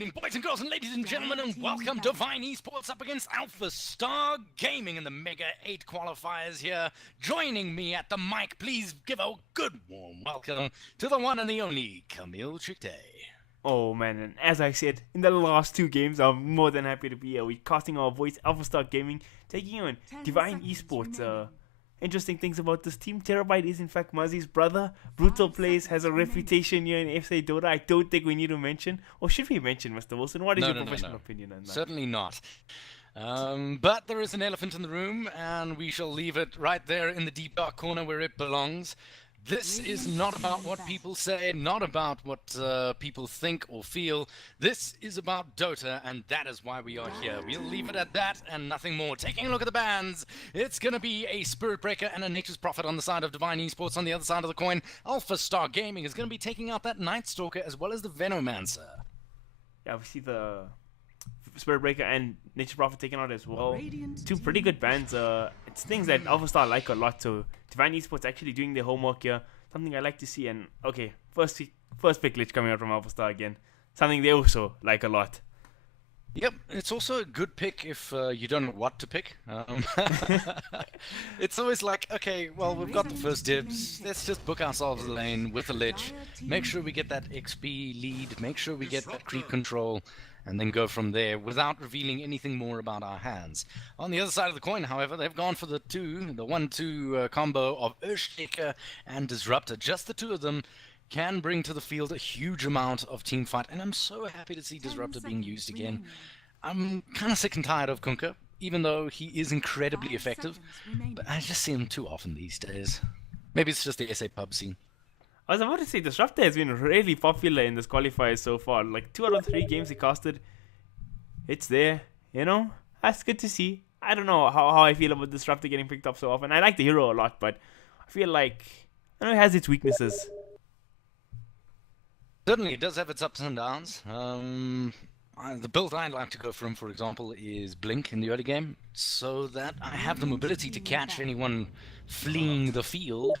evening, boys and girls and ladies and gentlemen, and welcome to Divine Esports up against Alpha Star Gaming in the Mega8 qualifiers here. Joining me at the mic, please give a good warm welcome to the one and the only KaameelDotA. Oh man, and as I said, in the last two games, I'm more than happy to be here. We're casting our voice, Alpha Star Gaming, taking on Divine Esports. Interesting things about this team. Terabyte is in fact Muzzy's brother. Brutal Plays has a reputation here in XXXL. I don't think we need to mention, or should we mention, Mr. Wilson? What is your professional opinion on that? Certainly not. But there is an elephant in the room, and we shall leave it right there in the deep dark corner where it belongs. This is not about what people say, not about what people think or feel. This is about Dota, and that is why we are here. We'll leave it at that and nothing more. Taking a look at the bans, it's going to be a Spirit Breaker and a Nature's Prophet on the side of Divine Esports. On the other side of the coin, Alpha Star Gaming is going to be taking out that Night Stalker as well as the Venomancer. Yeah, we see the Spirit Breaker and Nature's Prophet taken out as well. Two pretty good bans. It's things that Alpha Star like a lot, so Divine Esports actually doing their homework here. Something I like to see. And okay, first pick glitch coming out from Alpha Star again. Something they also like a lot. Yep, it's also a good pick if you don't know what to pick. It's always like, okay, well, we've got the first dibs. Let's just book ourselves a lane with a lich. Make sure we get that XP lead. Make sure we get that creep control. And then go from there without revealing anything more about our hands. On the other side of the coin, however, they've gone for the 1-2 combo of Earthshaker and Disruptor. Just the two of them can bring to the field a huge amount of team fight, and I'm so happy to see Disruptor being used again. I'm kind of sick and tired of Kunkka, even though he is incredibly effective, but I just see him too often these days. Maybe it's just the SA pub scene. I was about to say, Disruptor has been really popular in this qualifier so far. Like 2 out of 3 games he casted, it's there, you know? That's good to see. I don't know how I feel about Disruptor getting picked up so often. I like the hero a lot, but I feel like, I know it has its weaknesses. Certainly, it does have its ups and downs. The build I'd like to go for example, is Blink in the early game, so that I have the mobility to catch anyone fleeing the field.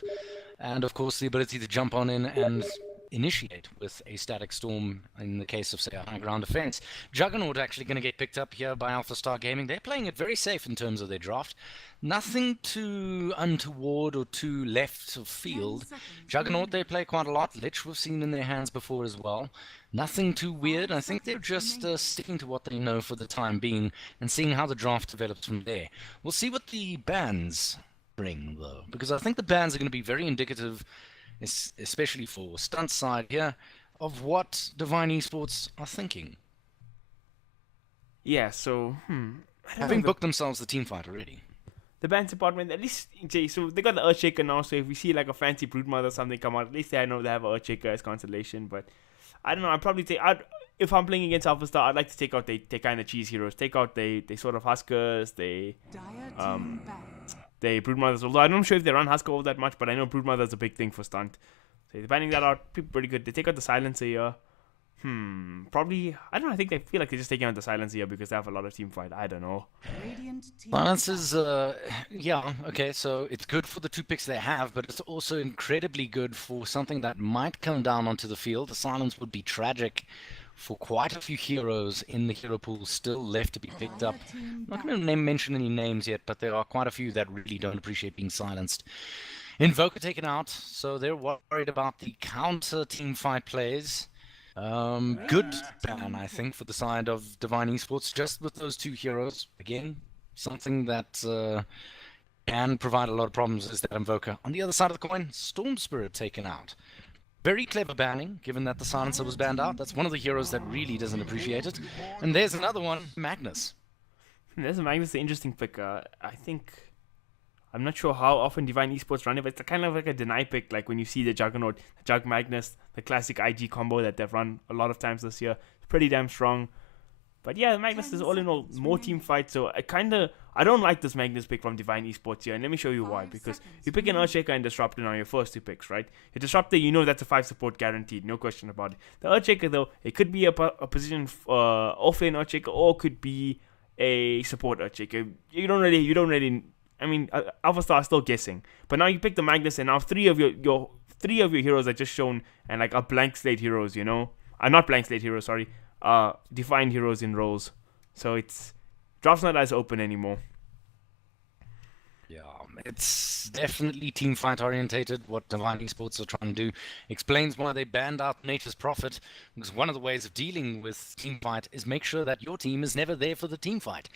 And of course the ability to jump on in and initiate with a static storm in the case of, say, a high ground defense. Juggernaut actually going to get picked up here by Alpha Star Gaming. They're playing it very safe in terms of their draft. Nothing too untoward or too left of field. Juggernaut they play quite a lot. Lich we've seen in their hands before as well. Nothing too weird. I think they're just sticking to what they know for the time being and seeing how the draft develops from there. We'll see what the bans bring, though, because I think the bans are going to be very indicative, especially for stunt side here, of what Divine Esports are thinking. Yeah, so having booked themselves the team fight already. The bans department, at least, so they got the Earthshaker now, so if we see like a fancy Broodmother or something come out, at least I know they have an Earthshaker as constellation. But I don't know, I'd probably take, if I'm playing against Alpha Star, I'd like to take out they kind of cheese heroes. Take out they sort of Huskers, they Broodmothers, although I'm not sure if they run Husker all that much, but I know Broodmother's a big thing for stunt. So they're banning that out, pretty good. They take out the Silencer here. Probably, I don't know, I think they feel like they're just taking out the Silencer here because they have a lot of team fight. I don't know. Silence is, yeah, okay, so it's good for the 2 picks they have, but it's also incredibly good for something that might come down onto the field. The Silence would be tragic for quite a few heroes in the hero pool still left to be picked up. I'm not going to mention any names yet, but there are quite a few that really don't appreciate being silenced. Invoker taken out, so they're worried about the counter team fight plays. Good ban, I think, for the side of Divine Esports, just with those 2 heroes. Again, something that can provide a lot of problems is that Invoker. On the other side of the coin, Storm Spirit taken out. Very clever banning, given that the Silencer was banned out. That's one of the heroes that really doesn't appreciate it. And there's another one, Magnus. There's Magnus, the interesting pick. I think, I'm not sure how often Divine Esports run it, but it's kind of like a deny pick, like when you see the Juggernaut, the Jug Magnus, the classic IG combo that they've run a lot of times this year. It's pretty damn strong. But yeah, Magnus is all in all more team fight, so I don't like this Magnus pick from Divine Esports here, and let me show you why. Because you pick an Earthshaker and Disruptor on your first 2 picks, right? Your Disruptor, you know that's a 5 support guaranteed, no question about it. The Earthshaker, though, it could be a position off-lane Earthshaker, or could be a support Earthshaker. You don't really. I mean, Alpha Star is still guessing, but now you pick the Magnus, and now 3 of your heroes are just shown, and like are blank slate heroes, you know. Not blank slate heroes, sorry. defined heroes in roles. So it's draft's not as open anymore. Yeah, it's definitely team fight orientated. What Divine Esports are trying to do explains why they banned out Nature's Prophet. Because one of the ways of dealing with team fight is make sure that your team is never there for the team fight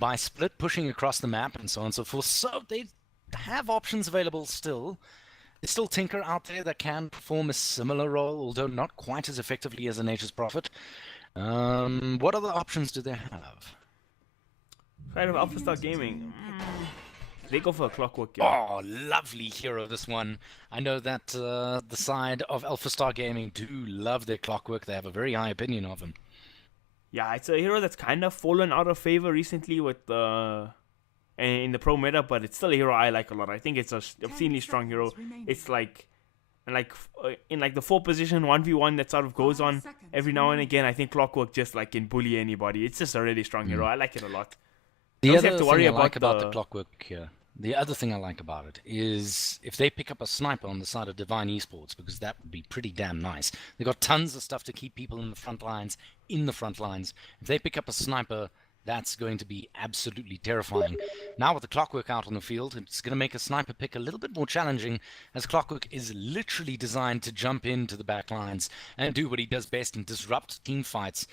by split pushing across the map and so on and so forth. So they have options available still. There's still Tinker out there that can perform a similar role, although not quite as effectively as a Nature's Prophet. What other options do they have? Kind of Alpha Star Gaming. They go for a Clockwork. Yeah. Oh, lovely hero, this one. I know that the side of Alpha Star Gaming do love their Clockwork. They have a very high opinion of him. Yeah, it's a hero that's kind of fallen out of favor recently with in the pro meta, but it's still a hero I like a lot. I think it's a obscenely strong hero. It's like in like the 4 position 1v1 that sort of goes on every now and again. I think Clockwork just like can bully anybody. It's just a really strong hero. I like it a lot. The other thing I like about the Clockwork here, the other thing I like about it is if they pick up a sniper on the side of Divine Esports, because that would be pretty damn nice. They've got tons of stuff to keep people in the front lines. If they pick up a sniper, that's going to be absolutely terrifying. Now with the Clockwork out on the field, it's going to make a sniper pick a little bit more challenging, as Clockwork is literally designed to jump into the back lines and do what he does best and disrupt team fights,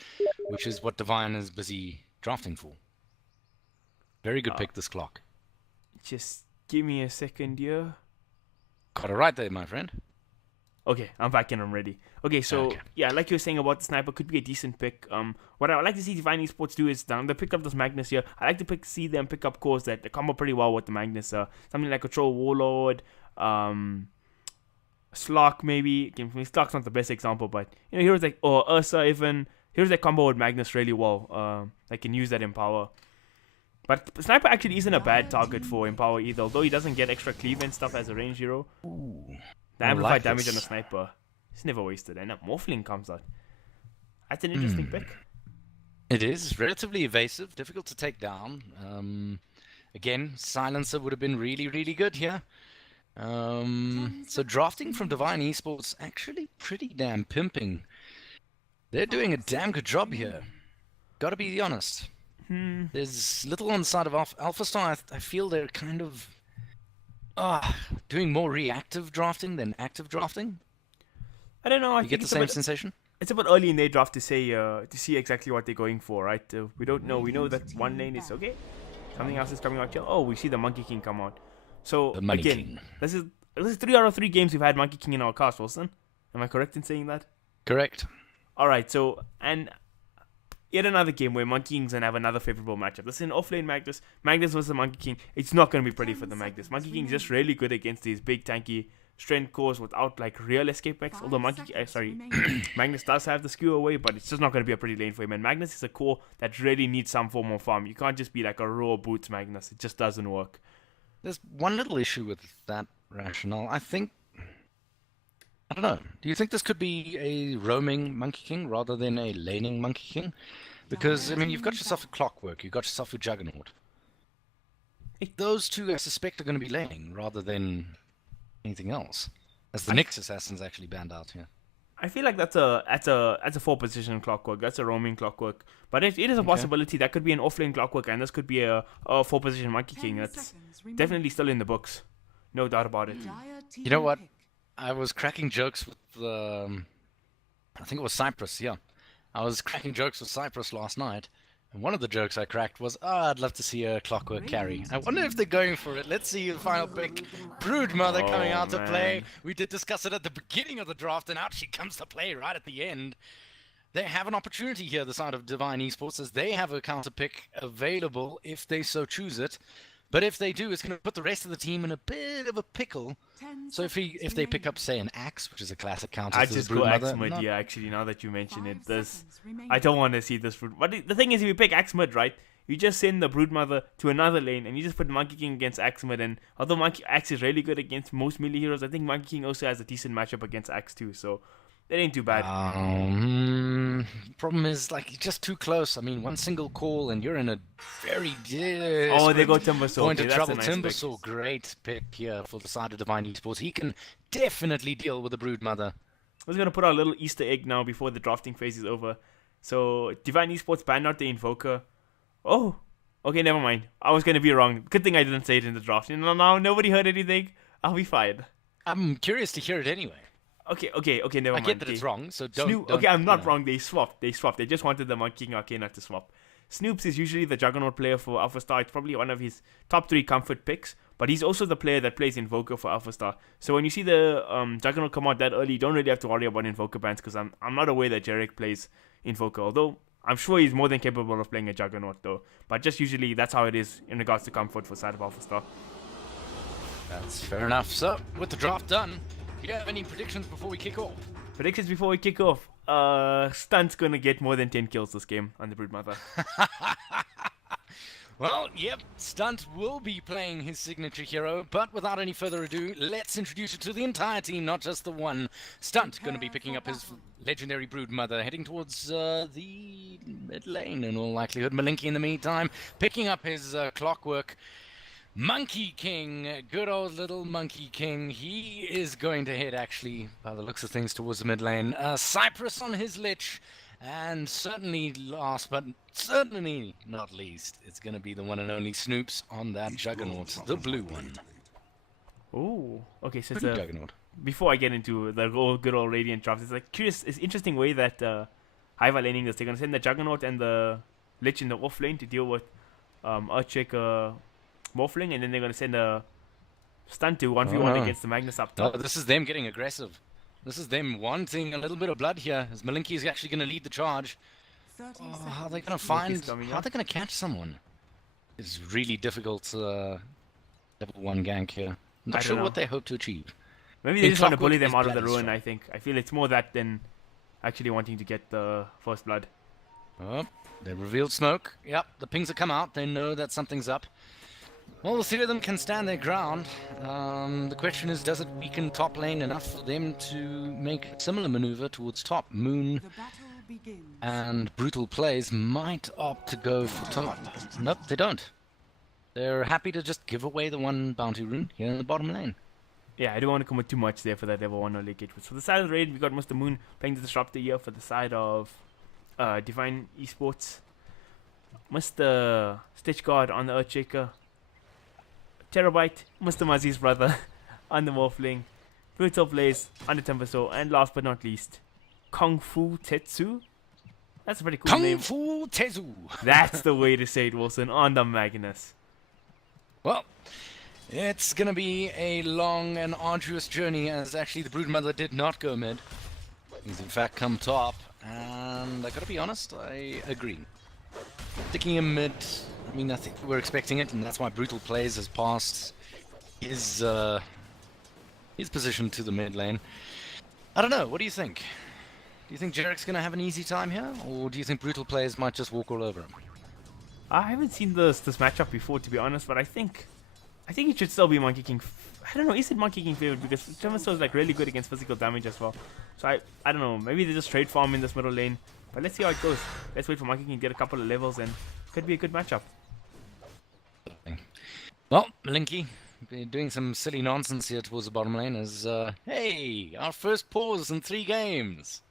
which is what Divine is busy drafting for. Very good pick, this Clock. Just give me a second here. Got it right there, my friend. Okay, I'm back and I'm ready. Okay, so Okay. yeah, like you were saying about the sniper, could be a decent pick. What I would like to see Divine Esports do is they pick up this Magnus here. I like to see them pick up cores that combo pretty well with the Magnus. Something like a Troll Warlord, Slark maybe. Again, Slark's not the best example, but heroes like Ursa even. Heroes that combo with Magnus really well. They can use that Empower. But Sniper actually isn't a bad target for Empower either, although he doesn't get extra cleave and stuff as a range hero. Ooh, The amplified damage on a Sniper is never wasted, and that Morphling comes out. That's an interesting pick. It is relatively evasive, difficult to take down. Again, Silencer would have been really, really good here. So drafting from Divine Esports actually pretty damn pimping. They're doing a damn good job here. Gotta be honest. There's little on the side of Alpha Star. I feel they're kind of doing more reactive drafting than active drafting. I don't know. I You get the same sensation? It's a bit early in their draft to say to see exactly what they're going for, right? We don't know. We know that one lane is okay. Something else is coming out here. Oh, we see the Monkey King come out. So The Money again, King. this is 3 out of 3 games we've had Monkey King in our cast, Wilson. Am I correct in saying that? Correct. All right. So and yet another game where Monkey King's gonna have another favorable matchup. This is an offlane Magnus. Magnus versus Monkey King. It's not gonna be pretty for the Magnus. Monkey King's just really good against these big tanky strength cores without like real escape mechs. Although Magnus does have the skew away, but it's just not gonna be a pretty lane for him. And Magnus is a core that really needs some form of farm. You can't just be like a raw boots Magnus. It just doesn't work. There's one little issue with that rationale. I don't know. Do you think this could be a roaming Monkey King rather than a laning Monkey King? Because, I mean, you've got yourself a Clockwork, you've got yourself a Juggernaut. Those two, I suspect, are going to be laning rather than anything else. As the Nyx Assassin's actually banned out here. I feel like that's a 4-position Clockwork. That's a roaming Clockwork. But it is a possibility. That could be an offlane Clockwork, and this could be a 4-position Monkey King. That's definitely still in the books. No doubt about it. You know what? I was cracking jokes with I think it was Cyprus, yeah. I was cracking jokes with Cyprus last night, and one of the jokes I cracked was, I'd love to see a Clockwork carry. I wonder if they're going for it. Let's see the final pick. Broodmother coming out to play. We did discuss it at the beginning of the draft, and out she comes to play right at the end. They have an opportunity here, the side of Divine Esports, as they have a counter pick available if they so choose it. But if they do, it's going to put the rest of the team in a bit of a pickle. So if they pick up, say, an Axe, which is a classic counter I to just the go Broodmother, Axe mid, yeah, actually, now that you mention it. I don't want to see this. But the thing is, if you pick Axe mid, right, you just send the Broodmother to another lane, and you just put Monkey King against Axe mid. And although Axe is really good against most melee heroes, I think Monkey King also has a decent matchup against Axe too. So that ain't too bad. Problem is, like, you're just too close. I mean, one single call and you're in a very Oh, they go Timbersaw. point Okay, of trouble. that's a nice pick. Timbersaw, great pick here for the side of Divine Esports. He can definitely deal with the Broodmother. I was going to put our little Easter egg now before the drafting phase is over. So Divine Esports banned out the Invoker. Oh, okay, never mind. I was gonna be wrong. Good thing I didn't say it in the draft. Now nobody heard anything. I'll be fine. I'm curious to hear it anyway. Okay, never mind. I get that it's wrong, so don't. Okay, I'm not wrong. They swapped. They just wanted the Monkey King Arcana to swap. Snoops is usually the Juggernaut player for Alpha Star. It's probably one of his top 3 comfort picks, but he's also the player that plays Invoker for Alpha Star. So when you see the Juggernaut come out that early, you don't really have to worry about Invoker bans, because I'm not aware that Jarek plays Invoker, although I'm sure he's more than capable of playing a Juggernaut though. But just usually that's how it is in regards to comfort for side of Alpha Star. That's fair enough. So, with the draft done, do you have any predictions before we kick off? Predictions before we kick off. Stunt's gonna get more than 10 kills this game on the Broodmother. Well, yep, Stunt will be playing his signature hero, but without any further ado, let's introduce you to the entire team, not just the one. Stunt going to be picking up his legendary Broodmother, heading towards the mid lane in all likelihood. Malinky in the meantime, picking up his Clockwork. Monkey King, good old little Monkey King. He is going to head, actually, by the looks of things, towards the mid lane. Cypress on his Lich. And certainly last, but certainly not least, it's going to be the one and only Snoops on that Juggernaut, the blue one. Oh, okay. So Pretty Juggernaut. Before I get into the good old Radiant draft, it's interesting way that Hive are laning this. They're going to send the Juggernaut and the Lich in the off lane to deal with Earthshaker Morphling, and then they're going to send a Stunt to 1v1 against the Magnus up top. Oh, this is them getting aggressive. This is them wanting a little bit of blood here, as Malinky is actually going to lead the charge. How are they going to find... How are they going to catch someone? It's really difficult level 1 gank here. I'm not sure what they hope to achieve. Maybe they just want to bully them out of the ruin, I think. I feel it's more that than actually wanting to get the first blood. Oh, they revealed smoke. Yep, the pings have come out. They know that something's up. Well, the 3 of them can stand their ground. The question is, does it weaken top lane enough for them to make a similar maneuver towards top? Moon and Brutal Plays might opt to go for top. Nope, they don't. They're happy to just give away the 1 bounty rune here in the bottom lane. Yeah, I don't want to commit too much there for that level 1 early engagement. For the side of the raid, we got Mr. Moon playing the Disruptor here for the side of Divine Esports. Mr. Stitch Guard on the Earthshaker. Terabyte, Mr. Muzzy's brother on the Morphling. Brutal Plays on the Tempesto. And last but not least, Kung Fu Tetsu. That's a pretty cool name. Kung Fu Tetsu! That's the way to say it, Wilson, on the Magnus. Well, it's going to be a long and arduous journey, as actually the Broodmother did not go mid. He's in fact come top, and I gotta be honest, I agree. Sticking him mid, I mean, I think we're expecting it, and that's why Brutal Plays has passed his position to the mid lane. I don't know, what do you think? Do you think Jarek's going to have an easy time here, or do you think Brutal Plays might just walk all over him? I haven't seen this matchup before, to be honest, but I think it should still be Monkey King. I don't know, is it Monkey King favored? Because Tempesto is like really good against physical damage as well. So I don't know, maybe they just trade farm in this middle lane. But let's see how it goes. Let's wait for Monkey King to get a couple of levels, and it could be a good matchup. Well, Malinky, doing some silly nonsense here towards the bottom lane as, hey, our first pause in 3 games.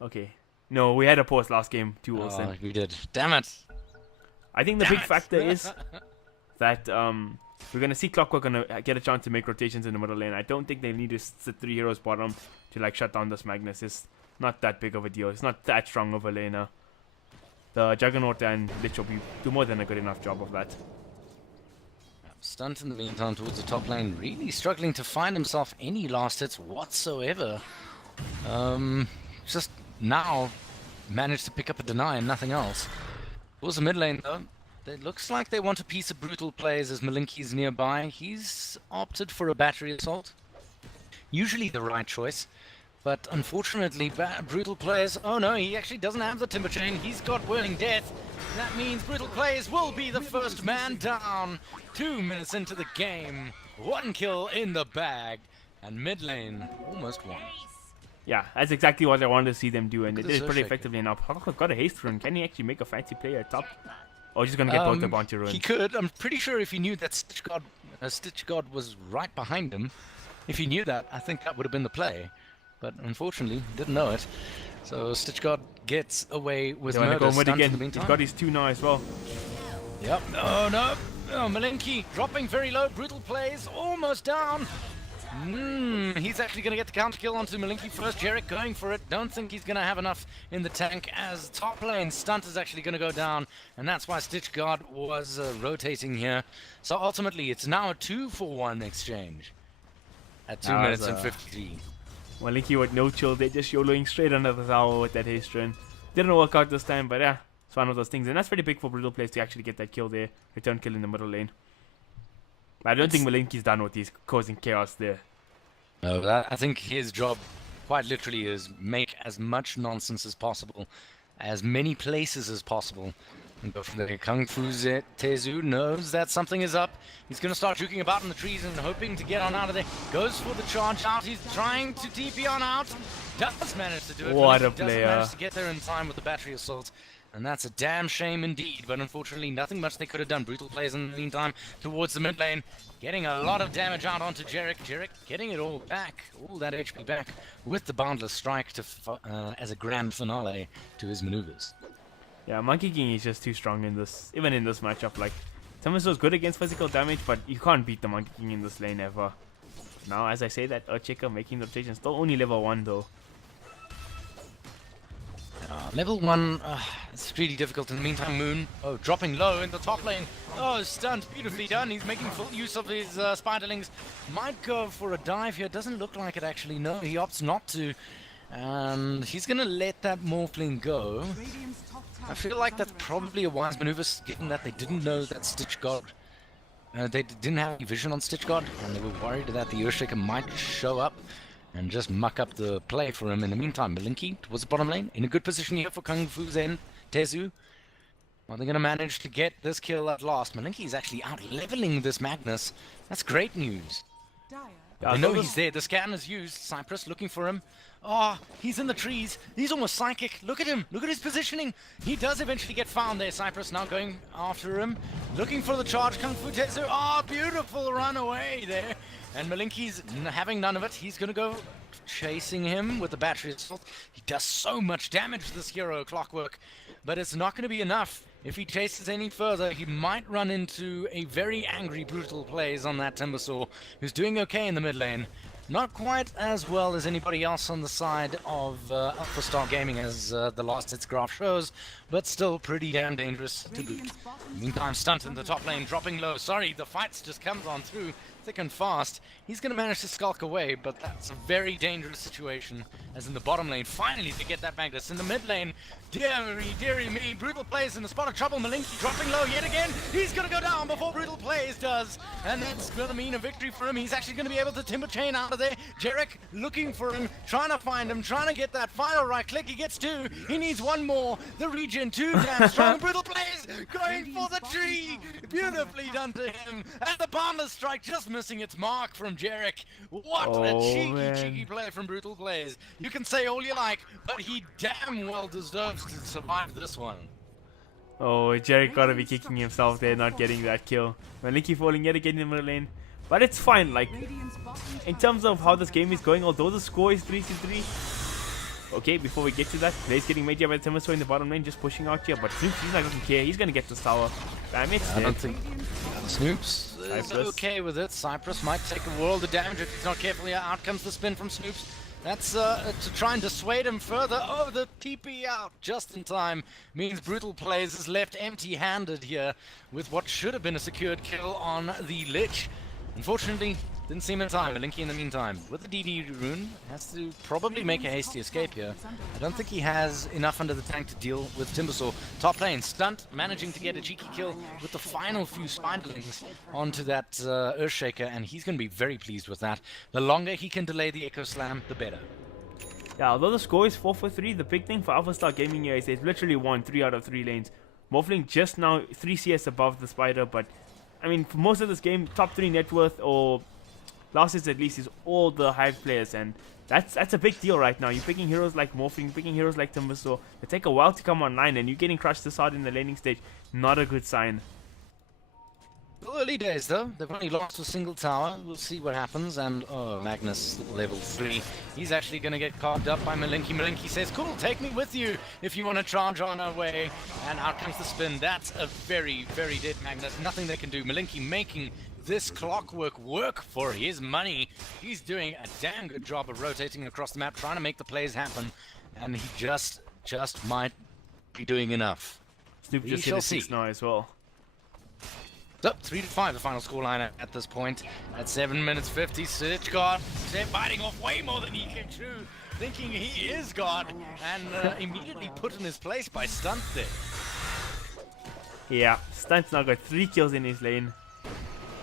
Okay. No, we had a pause last game too, Wilson. Oh, we did. Damn it. I think the big factor is that we're going to see Clockwork going to get a chance to make rotations in the middle lane. I don't think they need to sit 3 heroes bottom to like shut down this Magnus. It's not that big of a deal. It's not that strong of a laner. The Juggernaut and Lich will do more than a good enough job of that. Stunt in the meantime towards the top lane, really struggling to find himself any last hits whatsoever. Just now managed to pick up a deny and nothing else. Towards the mid lane though, it looks like they want a piece of Brutal Plays as Malinky's nearby. He's opted for a battery assault. Usually the right choice. But unfortunately, Brutal Plays... Oh no, he actually doesn't have the Timber Chain. He's got Whirling Death. That means Brutal Plays will be the first man down. 2 minutes into the game. 1 kill in the bag. And mid lane almost won. Yeah, that's exactly what I wanted to see them do. And they did it pretty effectively enough. Hawk's got a haste rune. Can he actually make a fancy play at top? Or just going to get both the bounty runes? He could. I'm pretty sure if he knew that Stitch God was right behind him. If he knew that, I think that would have been the play. But unfortunately, didn't know it. So Stitch God gets away with They want to murder. go mid Stunned in again. the He's meantime. got his 2 now as well. Yep. Oh no. Oh, Malinky dropping very low. Brutal plays. Almost down. He's actually going to get the counter kill onto Malinky first. Jarek going for it. Don't think he's going to have enough in the tank as top lane Stunt is actually going to go down. And that's why Stitch God was rotating here. So ultimately it's now a 2-for-1 exchange at 2 That was, minutes and 53. Malinky with no chill. They're just YOLOing straight under the tower with that haste run. Didn't work out this time, but yeah. It's one of those things. And that's pretty big for Brutal Plays to actually get that kill there. Return kill in the middle lane. But I don't think Malinky's done what he's causing chaos there. No, I think his job quite literally is make as much nonsense as possible, as many places as possible, and go from there. Kung Fu Tezu knows that something is up. He's going to start juking about in the trees and hoping to get on out of there. Goes for the charge out. He's trying to TP on out. Does manage to do it. What but a doesn't player. manage to get there in time with the battery assault. And that's a damn shame indeed, but unfortunately nothing much they could have done. Brutal plays in the meantime towards the mid lane, getting a lot of damage out onto Jarek. Jarek getting it all back, all that HP back, with the Boundless Strike to as a grand finale to his maneuvers. Yeah, Monkey King is just too strong in this, even in this matchup. Like, Timbersaw is good against physical damage, but you can't beat the Monkey King in this lane ever. Now, as I say that, Earthshaker making the rotation, still only level 1 though. Level 1, it's really difficult. In the meantime, Moon, dropping low in the top lane. Oh, stunned, beautifully done. He's making full use of his Spiderlings. Might go for a dive here. Doesn't look like it actually. No, he opts not to. And he's going to let that Morphling go. I feel like that's probably a wise maneuver, given that they didn't know that Stitch God. They didn't have any vision on Stitch God, and they were worried that the Earthshaker might show up and just muck up the play for him. In the meantime, Malinky towards the bottom lane, in a good position here for Kung Fu Zen Tezu. Are they going to manage to get this kill at last? Malinky is actually out-leveling this Magnus. That's great news. Yeah, They know he's there. The scan is used. Cypress looking for him. Oh, he's in the trees. He's almost psychic. Look at him. Look at his positioning. He does eventually get found there. Cypress now going after him. Looking for the charge. Kung Fu Tetsu. Oh, beautiful run away there. And Malinky's having none of it. He's going to go chasing him with the battery assault. He does so much damage to this hero, Clockwork. But it's not going to be enough. If he chases any further, he might run into a very angry Brutal Plays on that Timbersaw, who's doing okay in the mid lane. Not quite as well as anybody else on the side of Alpha Star Gaming, as the last hits graph shows, but still pretty damn dangerous to boot. Meantime, Stunt in the top lane, dropping low. Sorry, the fights just comes on through thick and fast. He's going to manage to skulk away, but that's a very dangerous situation, as in the bottom lane, finally to get that Magnus. In the mid lane, dearie me, Brutal Plays in the spot of trouble. Malinky dropping low yet again. He's going to go down before Brutal Plays does, and that's going to mean a victory for him. He's actually going to be able to timber chain out of there. Jarek looking for him, trying to find him, trying to get that final right click. He gets 2. He needs 1 more. The regen 2 damn strong. Brutal Plays going for the tree. Beautifully done to him. And the Boundless Strike just missing its mark from Jarek. What a cheeky play from Brutal Plays. You can say all you like, but he damn well deserves to survive this one. Oh, Jarek gotta be kicking himself there, not getting that kill. Malinky falling yet again in the middle lane. But it's fine, like, in terms of how this game is going, although the score is 3-3. Okay, before we get to that, Blaze getting made here by Timbersaw in the bottom lane, just pushing out here. But Snoops, he's not gonna care. He's gonna get this tower. Damn it. I don't think Snoops is okay with it. Cypress might take a world of damage if he's not careful here. Out comes the spin from Snoops. That's to try and dissuade him further. Oh, the TP out just in time means Brutal Plays is left empty-handed here with what should have been a secured kill on the Lich. Unfortunately, didn't seem in time. Malinky in the meantime, with the DD rune, has to probably make a hasty escape here. I don't think he has enough under the tank to deal with Timbersaw. Top lane, Stunt, managing to get a cheeky kill with the final few Spiderlings onto that Earthshaker, and he's going to be very pleased with that. The longer he can delay the Echo Slam, the better. Yeah, although the score is 4-3, the big thing for Alpha Star Gaming here is they've literally won 3 out of 3 lanes. Morphling just now 3 CS above the Spider, but I mean, for most of this game, top 3 net worth or losses at least is all the Hive players, and that's a big deal right now. You're picking heroes like Morphling, you're picking heroes like Timbersaw. They take a while to come online, and you're getting crushed this hard in the laning stage. Not a good sign. Still early days though. They've only lost a single tower. We'll see what happens. And oh, Magnus level 3. He's actually going to get carved up by Malinki. Malinki says, "Cool, take me with you if you want to charge on our way." And out comes the spin. That's a very, very dead Magnus. Nothing they can do. Malinki making this clockwork work for his money. He's doing a damn good job of rotating across the map, trying to make the plays happen. And he just might be doing enough. Snoop just hit a 6 now as well. So, 3-5 the final scoreline at this point. At 7 minutes 50, Search God biting off way more than he can chew, thinking he is God, and immediately put in his place by Stunt there. Yeah, Stunt's now got 3 kills in his lane.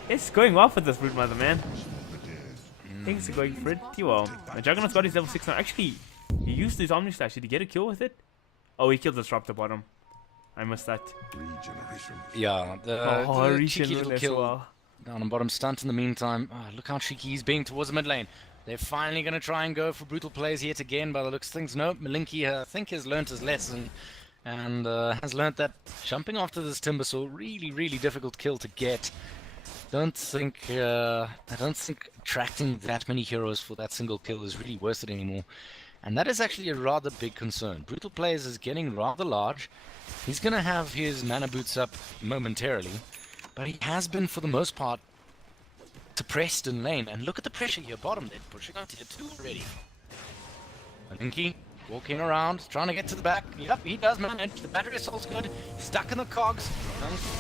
It's going well for this Broodmother, man. Things are going pretty well. The Juggernaut's got his level 6 now. Actually, he used his Omni Slash. Did he get a kill with it? Oh, he killed the Disruptor bottom. I missed that. Yeah, the cheeky little kill down on bottom. Stunt in the meantime. Oh, look how cheeky he's being towards the mid lane. They're finally going to try and go for brutal plays yet again by the looks of things. No, Malinki, I think, has learnt his lesson and has learnt that jumping after this Timbersaw, really difficult kill to get. I don't think attracting that many heroes for that single kill is really worth it anymore. And that is actually a rather big concern. Brutal Players is getting rather large. He's going to have his mana boots up momentarily, but he has been, for the most part, suppressed in lane. And look at the pressure here, bottom. They're pushing on tier 2 already. Malinki walking around, trying to get to the back. Yep, he does manage. The battery assault's good. Stuck in the cogs.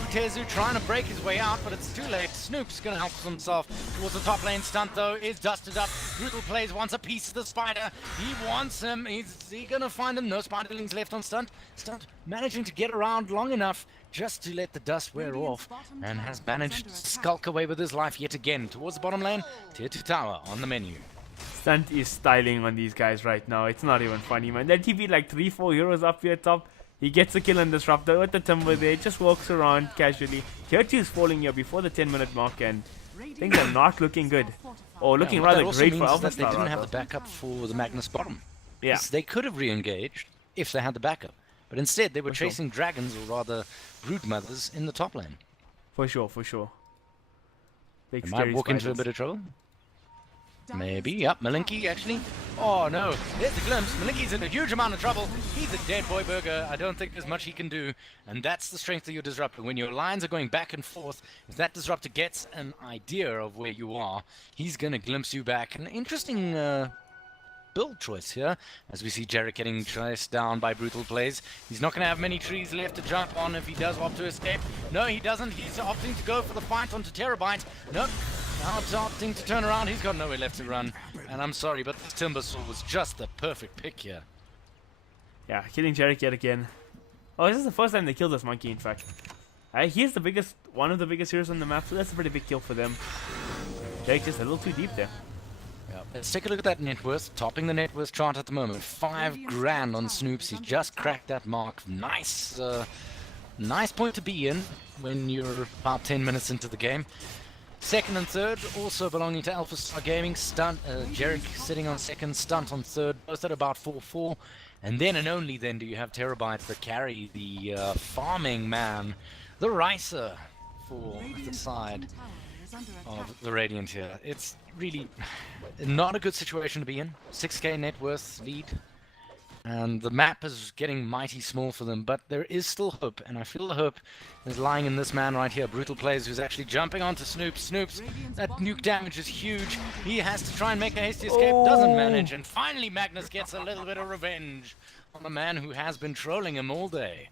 Tezu trying to break his way out, but it's too late. Snoop's going to help himself towards the top lane. Stunt, though, is dusted up. Brutal Plays wants a piece of the spider. He wants him. Is he going to find him? No spiderlings left on Stunt. Stunt managing to get around long enough just to let the dust wear off, and has managed to skulk away with his life yet again towards the bottom lane. Tier 2 tower on the menu. Stunt is styling on these guys right now. It's not even funny, man. That TP like 3-4 heroes up here top. He gets a kill on Disruptor with the Timber there. Just walks around casually. Tier 2 is falling here before the 10-minute mark, and things are not looking good. Or looking rather great for Alpha Star. They didn't have the backup for the Magnus bottom. Yeah. They could have re-engaged if they had the backup. But instead, they were chasing dragons, or rather broodmothers, in the top lane. For sure. Big They might walk into a bit of trouble. Maybe, yep, Malinki actually. Oh no, there's the glimpse. Malinki's in a huge amount of trouble. He's a dead boy burger. I don't think there's much he can do. And that's the strength of your Disruptor. When your lines are going back and forth, if that Disruptor gets an idea of where you are, he's going to glimpse you back. An interesting build choice here, as we see Jarek getting chased down by Brutal Plays. He's not going to have many trees left to jump on if he does opt to escape. No, he doesn't. He's opting to go for the fight onto Terabyte. Nope. Now it's opting to turn around. He's got nowhere left to run. And I'm sorry, but this Timbersaw was just the perfect pick here. Yeah, killing Jarek yet again. Oh, this is the first time they killed this monkey, in fact. He's the biggest, one of the biggest heroes on the map, so that's a pretty big kill for them. Jarek just a little too deep there. Yeah. Let's take a look at that net worth. Topping the net worth chart at the moment. 5 grand on Snoops. He just cracked that mark. Nice, nice point to be in when you're about 10 minutes into the game. Second and third, also belonging to Alpha Star Gaming. Stunt, Jarek sitting on second, Stunt on third, both at about 4-4. And then and only then do you have Terabyte, the carry, the farming man, the Ricer for the side of the Radiant here. It's really not a good situation to be in. 6k net worth lead. And the map is getting mighty small for them, but there is still hope, and I feel the hope is lying in this man right here, Brutal Plays, who's actually jumping onto Snoops. Snoops, that nuke damage is huge. He has to try and make a hasty escape, doesn't manage, and finally Magnus gets a little bit of revenge on the man who has been trolling him all day.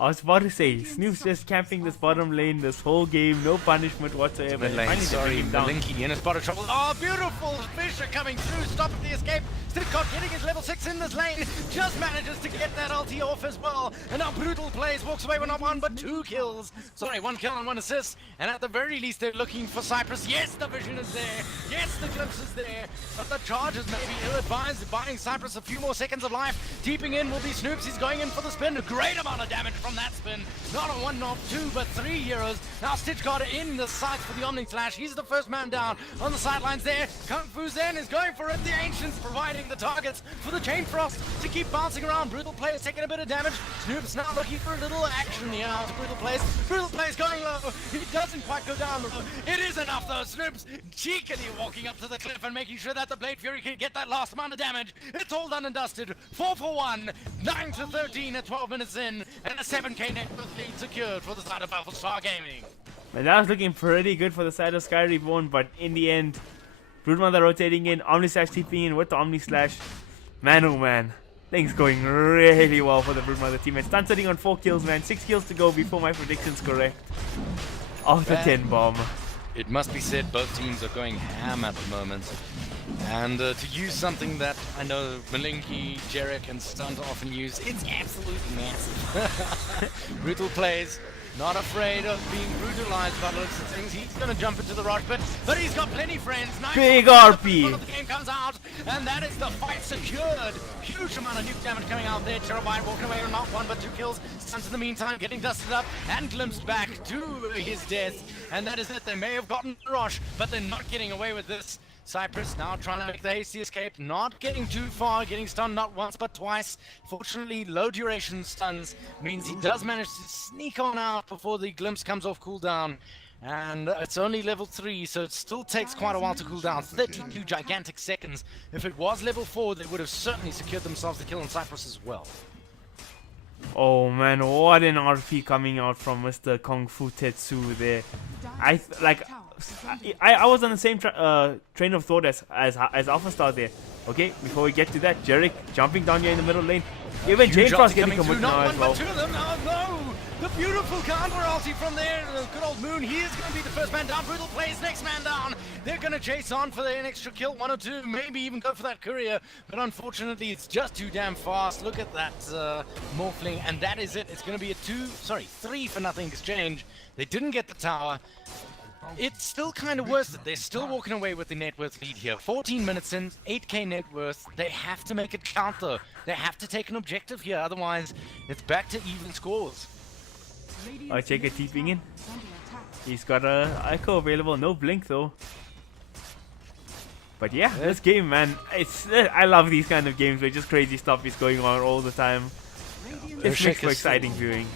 I was about to say, Snoop's just camping this bottom lane this whole game, no punishment whatsoever. Mid lane, sorry, Malinki in a spot of trouble. Oh, beautiful! Fish are coming through, stopping the escape. Stilcott getting his level 6 in this lane, just manages to get that ulti off as well. And now Brutal Plays, walks away with not 1 but 2 kills. Sorry, 1 kill and 1 assist. And at the very least, they're looking for Cypress. Yes, the vision is there. Yes, the glimpse is there. But the charges may be ill-advised, buying Cypress a few more seconds of life. Deeping in will be Snoops. He's going in for the spin. A great amount of damage from that spin. Not on 1, not 2, but 3 heroes. Now Stitchcard in the sights for the Omni Flash. He's the first man down on the sidelines there. Kung Fu Zen is going for it. The Ancients providing finding the targets for the Chain Frost to keep bouncing around. Brutal Players taking a bit of damage. Snoop's now looking for a little action here out of Brutal Players. Brutal Players going low. He doesn't quite go down low. It is enough though. Snoop's cheekily walking up to the cliff and making sure that the Blade Fury can get that last amount of damage. It's all done and dusted. 4 for 1, 9 to 13 at 12 minutes in, and a 7k net worth lead secured for the side of Star Gaming. And that was looking pretty good for the side of Sky Reborn, but in the end, Broodmother rotating in, Omni Slash TPing in with the Omni Slash. Man oh man, things going really well for the Broodmother team. And Stun sitting on 4 kills, man. 6 kills to go before my prediction's correct. Off the 10 bomb. It must be said, both teams are going ham at the moment. And to use something that I know Malinky, Jarek, and Stunt often use, it's absolutely massive. Brutal Plays. Not afraid of being brutalized by the looks of things. He's going to jump into the rock pit, but he's got plenty friends. Big RP. The game comes out, and that is the fight secured. Huge amount of nuke damage coming out there. Terabyte walking away with not 1 but 2 kills. Stunts in the meantime getting dusted up and glimpsed back to his death. And that is it. They may have gotten the rush, but they're not getting away with this. Cypress now trying to make the hasty escape, not getting too far, getting stunned not once but twice. Fortunately, low duration stuns means he does manage to sneak on out before the glimpse comes off cooldown. And it's only level 3, so it still takes quite a while to cool down. 32 gigantic seconds. If it was level 4, they would have certainly secured themselves the kill on Cypress as well. Oh man, what an RP coming out from Mr. Kung Fu Tetsu there. I was on the same train of thought as Alpha Star there. Okay, before we get to that, Jarek jumping down here in the middle lane. Even Chain Frost getting committed now as well. Two of them. Oh no! The beautiful counter ulti from there. The good old Moon. He is going to be the first man down. Brutal Plays next man down. They're going to chase on for an extra kill, 1 or 2, maybe even go for that courier. But unfortunately, it's just too damn fast. Look at that morphling, and that is it. It's going to be a 3 for nothing exchange. They didn't get the tower. It's still kind of worth it. They're still walking away with the net worth lead here. 14 minutes in, 8k net worth. They have to make it count though. They have to take an objective here, otherwise it's back to even scores. I check a TPing in. He's got a Echo available, no blink though. But yeah, this game, man, I love these kind of games where just crazy stuff is going on all the time. It makes for exciting viewing.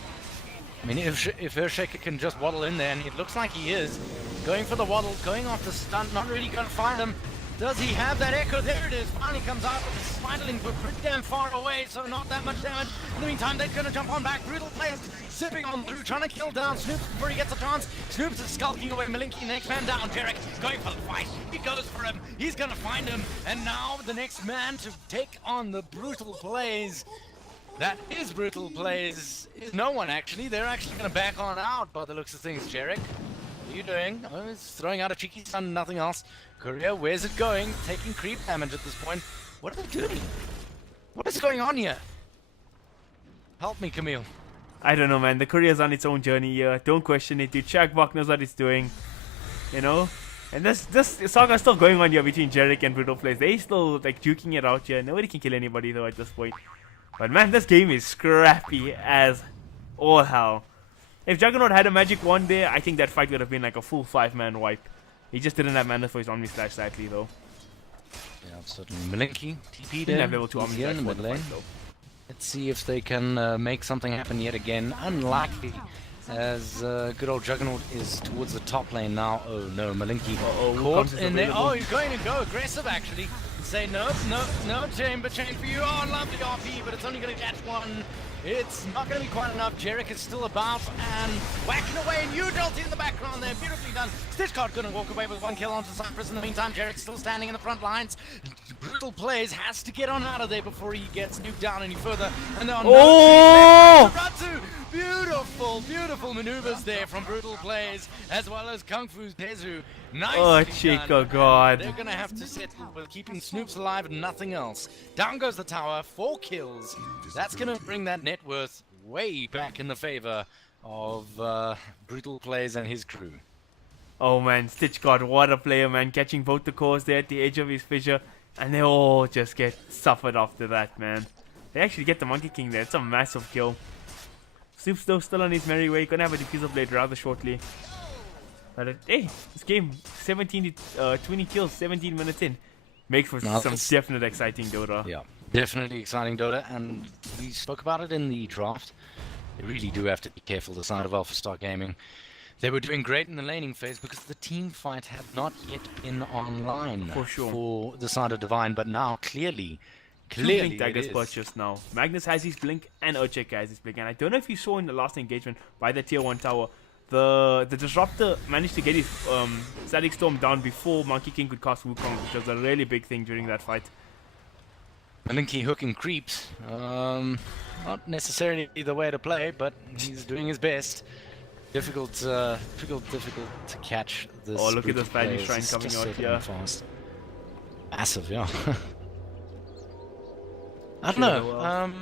I mean, if Earthshaker can just waddle in there, and it looks like he is, going for the waddle, going off the stunt, not really going to find him. Does he have that Echo? There it is. Finally comes out with the Spiderling, but pretty damn far away, so not that much damage. In the meantime, they're going to jump on back. Brutal Players sipping on through, trying to kill down Snoops before he gets a chance. Snoops is skulking away. Malinky, next man down. Jarek going for the fight. He goes for him. He's going to find him. And now the next man to take on the Brutal Plays. That is Brutal Plays. Is no one actually. They're actually going to back on out by the looks of things. Jarek, what are you doing? Oh, he's throwing out a cheeky stun, nothing else. Courier, where's it going? Taking creep damage at this point. What are they doing? What is going on here? Help me, Kaameel. I don't know, man. The courier's on its own journey here. Don't question it, dude. Shagbok knows what it's doing. You know? And this saga's still going on here between Jarek and Brutal Plays. They still like juking it out here. Nobody can kill anybody though at this point. But man, this game is scrappy as all hell. If Juggernaut had a magic wand there, I think that fight would have been like a full 5-man wipe. He just didn't have mana for his Omni Slash sadly though. Yeah, certainly. Malinky, TP didn't have level 2 Omni Slash in the mid lane. Let's see if they can make something happen yet again. Unlikely, as good old Juggernaut is towards the top lane now. Oh no, Malinky caught in there. Oh, he's going to go aggressive actually. Say no chamber chain for you. Oh, lovely RP, but it's only going to catch one. It's not going to be quite enough. Jarek is still about and whacking away, and huge ulti in the background there. Beautifully done. Stitchcard going to walk away with 1 kill onto Cypress. In the meantime, Jarek's still standing in the front lines. Brutal Plays has to get on out of there before he gets nuked down any further. And there are no Ratu. Beautiful maneuvers there from Brutal Plays, as well as Kung Fu's Tezu. Nice. Oh, Chico God. They're going to have to settle with keeping Snoops alive and nothing else. Down goes the tower, 4 kills. That's going to bring that net worth way back in the favor of Brutal Plays and his crew. Oh man, Stitch God, what a player, man. Catching both the cores there at the edge of his fissure, and they all just get suffered after that, man. They actually get the Monkey King there. It's a massive kill. Snoops though still on his merry way. Gonna have a diffuser blade rather shortly. But hey, this game 17 to 20 kills, 17 minutes in. Makes for No, some that's- definite exciting Dota. Yeah, definitely exciting Dota, and we spoke about it in the draft. They really do have to be careful, the side of Alpha Star Gaming. They were doing great in the laning phase because the team fight had not yet been online For sure. for the side of Divine, but now clearly Two Blink it daggers is. purchased now. Magnus has his Blink and Urcheka has his Blink. And I don't know if you saw in the last engagement by the tier 1 tower, the Disruptor managed to get his Static Storm down before Monkey King could cast Wukong, which was a really big thing during that fight. Linky hooking creeps. Not necessarily the way to play, but he's doing his best. Difficult to catch this. Oh, look at group this of value players. shrine It's coming just out so here. fast. Massive, yeah. I don't Yeah, know. well.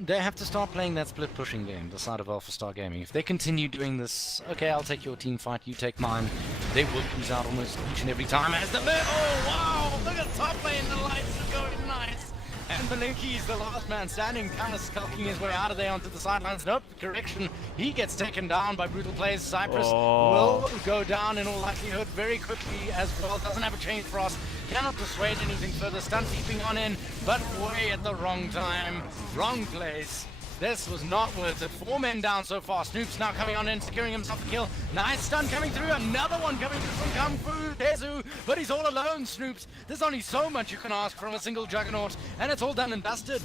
They have to start playing that split pushing game, the side of Alpha Star Gaming. If they continue doing this, okay, I'll take your team fight, you take mine, they will lose out almost each and every time as the... Oh, wow! Look at top lane, the lights are going nice! And Malinky is the last man standing, kind of skulking his way out of there onto the sidelines. Nope, correction. He gets taken down by brutal plays. Cypress will go down in all likelihood very quickly as well. Doesn't have a chain frost. Cannot dissuade anything further. Stun peeping on in, but way at the wrong time. Wrong place. This was not worth it. 4 men down so far. Snoop's now coming on in, securing himself a kill. Nice stun coming through. Another one coming through from Kung Fu Dezu. But he's all alone, Snoops. There's only so much you can ask from a single Juggernaut. And it's all done and dusted.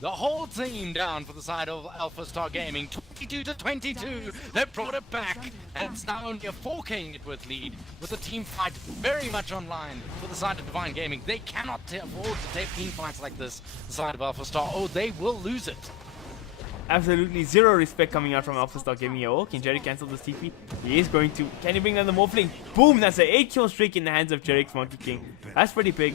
The whole team down for the side of Alpha Star Gaming. 22 to 22. They've brought it back. And it's now only a 4K network lead. With the team fight very much online for the side of Divine Gaming. They cannot afford to take team fights like this. The side of Alpha Star. Oh, they will lose it. Absolutely zero respect coming out from Alpha Star Gaming here. Oh, can Jerry cancel this TP? He is going to. Can he bring down the Morphling? Boom! That's an 8-kill streak in the hands of Jerry's Monkey King. That's pretty big.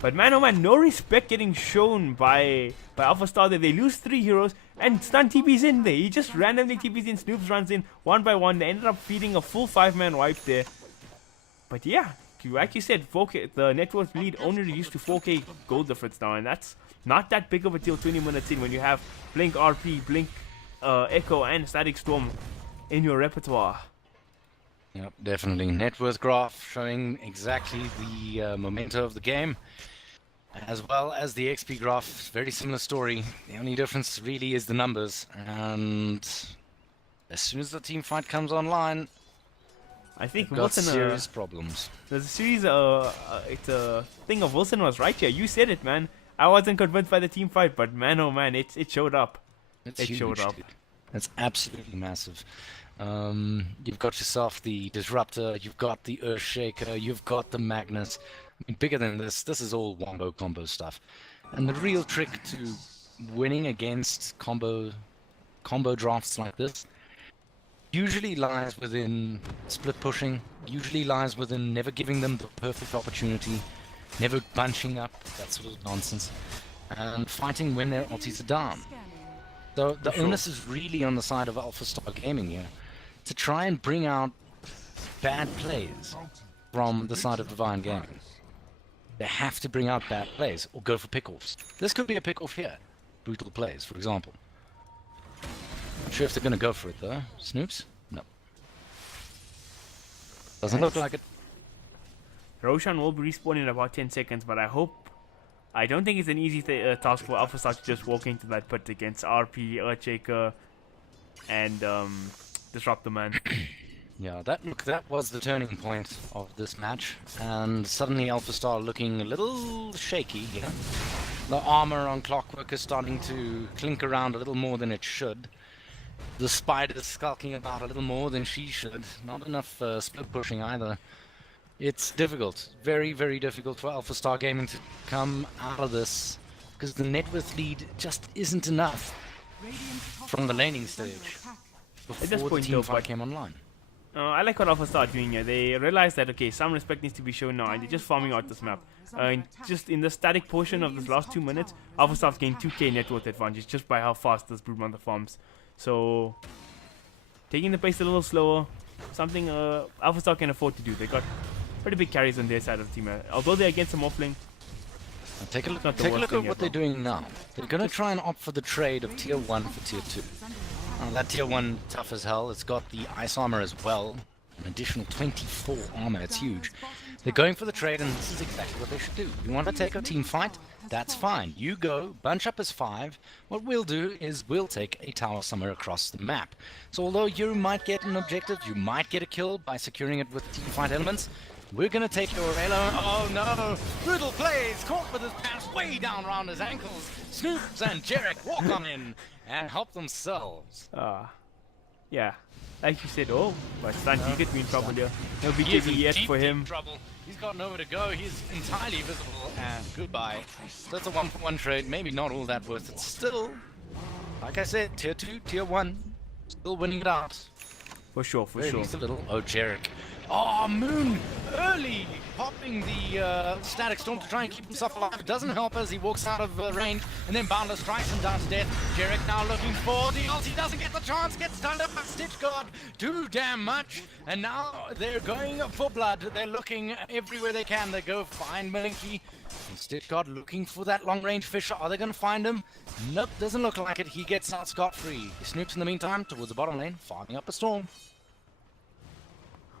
But man, oh man, no respect getting shown by Alpha Star there. They lose 3 heroes and stun TP's in there. He just randomly TP's in, Snoops runs in one by one. They ended up feeding a full 5-man wipe there. But yeah, like you said, 4K, the net worth lead only reduced to 4K gold difference now, and that's not that big of a deal 20 minutes in when you have Blink RP, Blink Echo, and Static Storm in your repertoire. Yep, definitely. Net worth graph showing exactly the momentum of the game, as well as the XP graph. Very similar story. The only difference really is the numbers. And as soon as the team fight comes online, I think got Wilson, serious problems. there's a series, it's a thing of Wilson was right here. You said it, man. I wasn't convinced by the team fight, but man, oh man, it showed up. It's It huge, showed up. dude. It's absolutely massive. You've got yourself the Disruptor, you've got the Earthshaker, you've got the Magnus. I mean, bigger than this is all wombo combo stuff. And the real trick to winning against combo drafts like this usually lies within split pushing, usually lies within never giving them the perfect opportunity, never bunching up, that sort of nonsense, and fighting when their ultis are down. So the onus is really on the side of Alpha Star Gaming here to try and bring out bad plays from the side of Divine Gaming. They have to bring out bad plays or go for pick-offs. This could be a pick-off here. Brutal plays, for example. Not sure if they're going to go for it though. Snoops? No. Doesn't look like it. Roshan will be respawned in about 10 seconds, but I don't think it's an easy task for Alpha Star to just walk into that pit against RP, Earthshaker, and Disrupt the Man. Yeah, that was the turning point of this match, and suddenly Alpha Star looking a little shaky here. The armor on Clockwork is starting to clink around a little more than it should. The Spider's skulking about a little more than she should. Not enough split pushing either. It's difficult, very, very difficult for Alpha Star Gaming to come out of this, because the net worth lead just isn't enough from the laning stage before the team fight came online. I like what Alpha Star are doing here. They realize that, okay, some respect needs to be shown now, and they're just farming out this map. Just in the static portion of this last 2 minutes, Alpha Star's gained 2k net worth advantage just by how fast this Broodmother farms. So, taking the pace a little slower, something Alpha Star can afford to do. They got pretty big carries on their side of the team. Although they're against a Morphling. Take a look at what they're doing now. They're going to try and opt for the trade of tier 1 for tier 2. That tier 1 tough as hell. It's got the ice armor as well. An additional 24 armor. It's huge. They're going for the trade, and this is exactly what they should do. You want to take a team fight? That's fine. You go, bunch up as 5. What we'll do is we'll take a tower somewhere across the map. So although you might get an objective, you might get a kill by securing it with team fight elements, we're going to take your Halo. Oh no! Brutal plays, caught with his pants way down around his ankles. Snoops and Jarek walk on in and help themselves. Yeah. Like you said, but Stunt, he could be in trouble here. No He is in BKB yet deep, for him. deep trouble. He's got nowhere to go. He's entirely visible, and goodbye. So that's a 1-for-1 trade. Maybe not all that worth it. Still, like I said, tier 2, tier 1, still winning it out. For sure, for At sure. least a little. Oh, Jarek. Oh, Moon early popping the static storm to try and keep himself alive. It doesn't help as he walks out of range, and then Boundless strikes him down to death. Jarek now looking for the ult. He doesn't get the chance, gets stunned up by Stitch God. Too damn much. And now they're going for blood. They're looking everywhere they can. They go find Malinky. And Stitch God looking for that long range Fisher. Are they going to find him? Nope, doesn't look like it. He gets out scot-free. He snoops in the meantime towards the bottom lane, farming up a storm.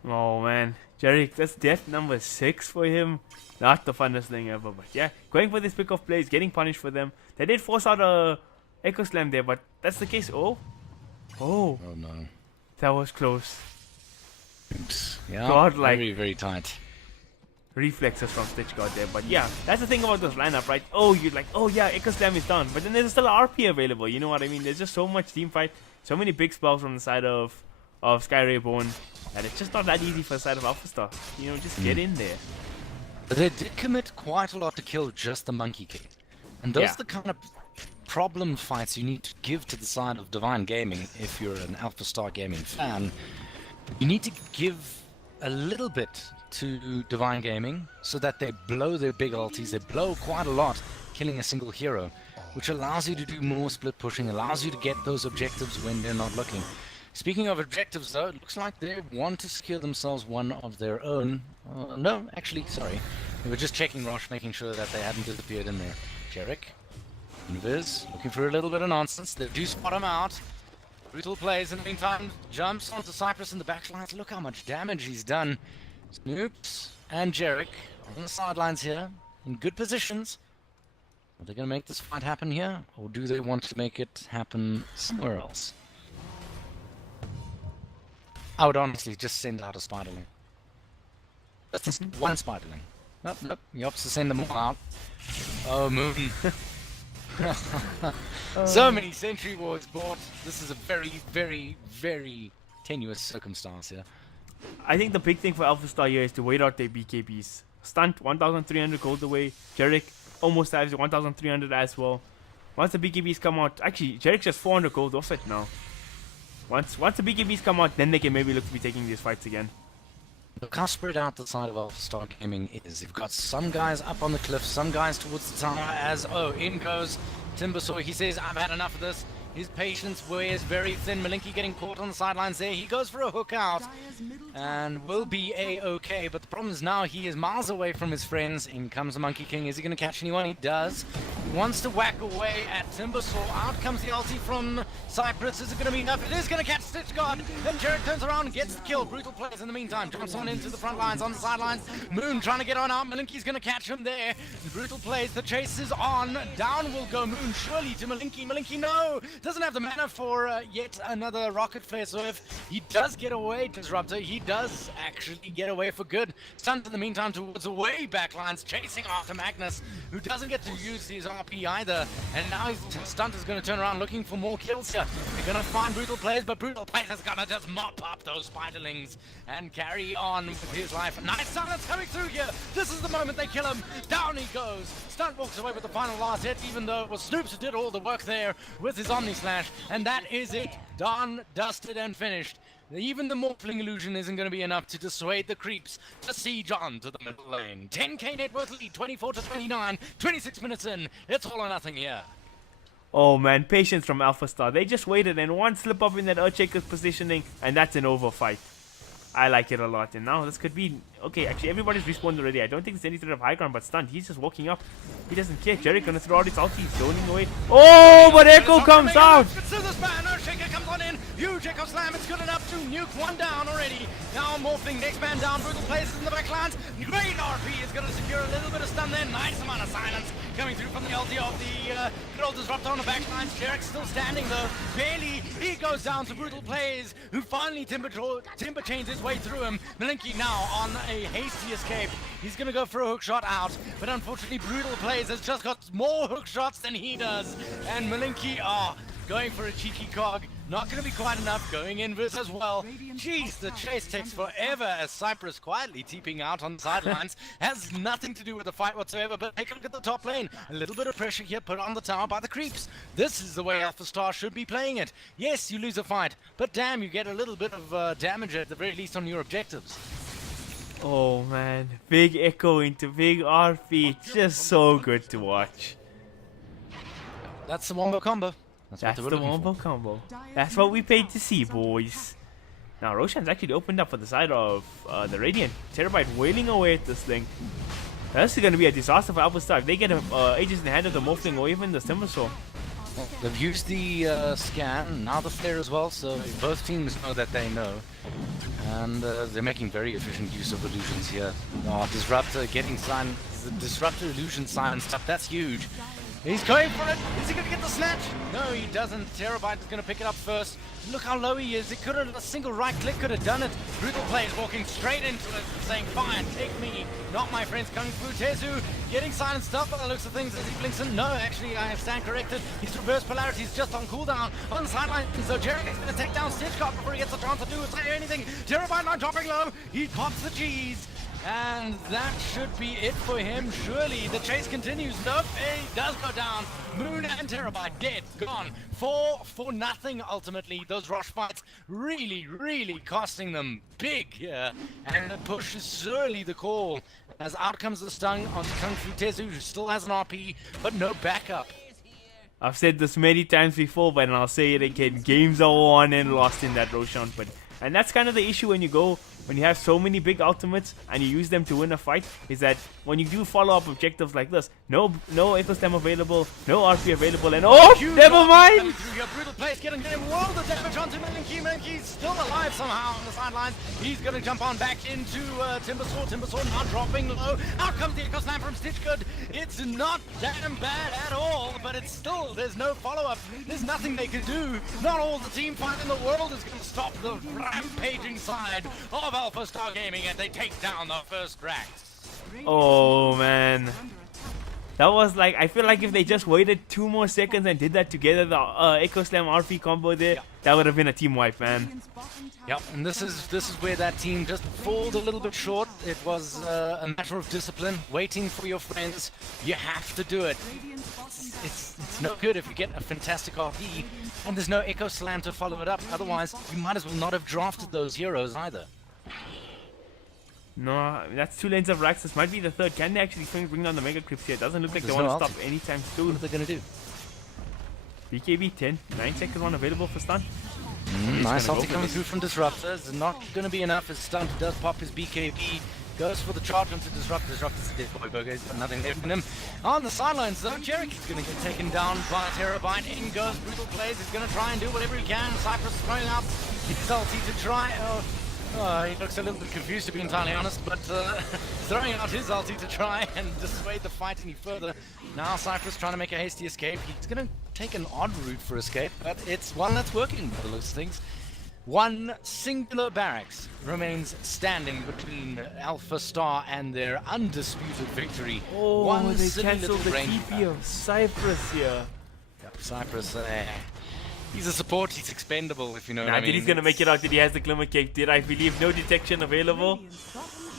Oh man, Jarek, that's death number 6 for him. Not the funnest thing ever, but yeah, going for this pick of plays, getting punished for them. They did force out a Echo Slam there, but that's the case. Oh Oh no. that was close. Oops. Yeah, Godlike. very, very tight. Reflexes from Stitch God there, but yeah, that's the thing about this lineup, right? Oh, you're like, oh yeah, Echo Slam is done, but then there's still an RP available, you know what I mean? There's just so much team fight, so many big spells from the side of Sky Reborn, and it's just not that easy for the side of Alpha Star. You know, just get in there. But they did commit quite a lot to kill just the Monkey King. And those Yeah. are the kind of problem fights you need to give to the side of Divine Gaming if you're an Alpha Star Gaming fan. You need to give a little bit to Divine Gaming so that they blow their big ultis. They blow quite a lot, killing a single hero, which allows you to do more split pushing, allows you to get those objectives when they're not looking. Speaking of objectives, though, it looks like they want to secure themselves one of their own. No, actually, sorry. They were just checking Rosh, making sure that they hadn't disappeared in there. Jarek, Invis, looking for a little bit of nonsense. They do spot him out. Brutal plays in the meantime, jumps onto Cypress in the backlines. Look how much damage he's done. Snoops and Jarek on the sidelines here, in good positions. Are they going to make this fight happen here, or do they want to make it happen somewhere else? I would honestly just send out a Spiderling. Just one Spiderling. Nope. You have to send them all out. Oh, Moon. So many Sentry Wards bought. This is a very, very, very tenuous circumstance here. I think the big thing for Alpha Star here is to wait out their BKBs. Stunt 1,300 gold away. Jarek almost has 1,300 as well. Once the BKBs come out, actually Jarek's just 400 gold off it now. Once the BKBs come out, then they can maybe look to be taking these fights again. Look how spread out the side of Alpha Star Gaming is. You've got some guys up on the cliff, some guys towards the tower as, in goes Timbersaw. He says, I've had enough of this. His patience wears very thin. Malinky getting caught on the sidelines there. He goes for a hook out and will be a-okay. But the problem is now he is miles away from his friends. In comes the Monkey King. Is he going to catch anyone? He does. He wants to whack away at Timbersaw. Out comes the ulti from Cypress. Is it going to be enough? It is going to catch Stitch God. Then Jarek turns around and gets the kill. Brutal plays in the meantime. Jumps on into the front lines on the sidelines. Moon trying to get on out. Malinky's going to catch him there. Brutal plays. The chase is on. Down will go Moon surely to Malinky. Malinky, no! Doesn't have the mana for yet another rocket flare, so if he does get away, Disruptor, he does actually get away for good. Stunt in the meantime towards the way backlines, chasing after Magnus, who doesn't get to use his RP either, and now Stunt is going to turn around looking for more kills here. They're going to find Brutal Plays, but Brutal Plays is going to just mop up those Spiderlings and carry on with his life. Nice silence coming through here. This is the moment they kill him. Down he goes. Stunt walks away with the final last hit, even though it was Snoops who did all the work there with his Omni Slash. And that is it. Done, dusted, and finished. Even the Morphling illusion isn't going to be enough to dissuade the creeps to siege on to the middle lane. 10k net worth lead, 24-29, 26 minutes in. It's all or nothing here. Oh man, patience from Alpha Star. They just waited and one slip up in that Earthshaker's positioning, and that's an over fight. I like it a lot. And now this could be... Okay, actually everybody's respawned already. I don't think there's any threat of high ground, but Stunned. He's just walking up. He doesn't care. Jarek gonna throw out his ulti. He's zoning away. Oh, but Echo comes out! Earthshaker comes on in. Huge Echo Slam, it's good enough to nuke one down already. Now Morphling, next man down, Brutal Plays in the backlines. Great RP is going to secure a little bit of stun there. Nice amount of silence coming through from the ulti of the good old Disruptor on the backlines. Jarek's still standing though, barely. He goes down to Brutal Plays, who finally timber chains his way through him. Malinki now on a hasty escape. He's going to go for a hook shot out, but unfortunately Brutal Plays has just got more hook shots than he does. And Malinki, going for a cheeky cog. Not going to be quite enough. Going inverse as well. Jeez, the chase takes forever as Cypress quietly TPing out on the sidelines. Has nothing to do with the fight whatsoever, but take a look at the top lane. A little bit of pressure here put on the tower by the creeps. This is the way Alpha Star should be playing it. Yes, you lose a fight, but damn, you get a little bit of damage at the very least on your objectives. Oh man, big echo into big RP. Just so good to watch. That's the wombo combo. That's the wombo combo. That's what we paid to see, boys. Now Roshan's actually opened up for the side of the Radiant. Terabyte wailing away at this thing. This is going to be a disaster for Alpha Star. If they get Aegis in the hand of the Morphling or even the Timbersaw. Well, they've used the scan, now the flare as well, so both teams know that they know. And they're making very efficient use of illusions here. Disruptor getting signed, the Disruptor illusion silenced up, that's huge. He's going for it. Is he going to get the snatch? No, he doesn't. Terabyte is going to pick it up first. Look how low he is. It could have, a single right click could have done it. Brutal Plays walking straight into it, saying, fine, take me. Not my friends. Kung Fu Tezu getting silenced up by the looks of things as he blinks in. No, actually, I stand corrected. His reverse polarity is just on cooldown. On the sideline, so Jarek is going to take down Stitchcott before he gets a chance to do anything. Terabyte not dropping low. He pops the cheese. And that should be it for him, surely. The chase continues. Nope, he does go down. Moon and Terabyte dead, gone. 4 for nothing, ultimately. Those rush fights really costing them big here. And the push is surely the call. As out comes the stun on Kung Fu Tezu, who still has an RP, but no backup. I've said this many times before, but I'll say it again. Games are won and lost in that Roshan pit. And that's kind of the issue when you have so many big ultimates and you use them to win a fight, is that when you do follow-up objectives like this, no Echo Stem available, no RP available, and never mind! Brutal Plays getting world of damage onto Malinki. Malinki's still alive somehow on the sidelines. He's going to jump on back into Timbersaw. Timbersaw not dropping low. Out comes the Echo Slam from Stitchgood. It's not damn bad at all, but it's still, there's no follow-up. There's nothing they can do. Not all the team fight in the world is going to stop the rampaging side of Alpha Star Gaming, and they take down the first Drax. Oh man, that was like, I feel like if they just waited 2 more seconds and did that together, the Echo Slam RP combo there, that would have been a team wipe, man. Yep, and this is where that team just falls a little bit short. It was a matter of discipline, waiting for your friends. You have to do it. It's no good if you get a fantastic RP and there's no Echo Slam to follow it up. Otherwise, you might as well not have drafted those heroes either. No, that's 2 lanes of Rax. This might be the third. Can they actually bring down the Mega Clips here? It doesn't look like they want to stop anytime soon. What are they going to do? BKB 10, 9-second one available for stun. Nice ulti coming through from Disruptors. Not going to be enough. His stun does pop his BKB. Goes for the charge onto Disruptor. Disruptor's a dead boy burger. He's got nothing left in him. On the sidelines though, Jarek is going to get taken down by Terabyte. In goes Brutal Plays. He's going to try and do whatever he can. Cypress throwing out his ulti to try. He looks a little bit confused, to be entirely honest, but throwing out his ulti to try and dissuade the fight any further. Now Cypress trying to make a hasty escape. He's going to take an odd route for escape, but it's one that's working by the looks of things. One singular barracks remains standing between Alpha Star and their undisputed victory. Oh, one they silly cancelled the little TP of Cypress here. Yep, Cypress, he's a support, he's expendable, if you know what I mean. Did he's gonna make it out? Did he has the Glimmer Cape? Did I believe no detection available?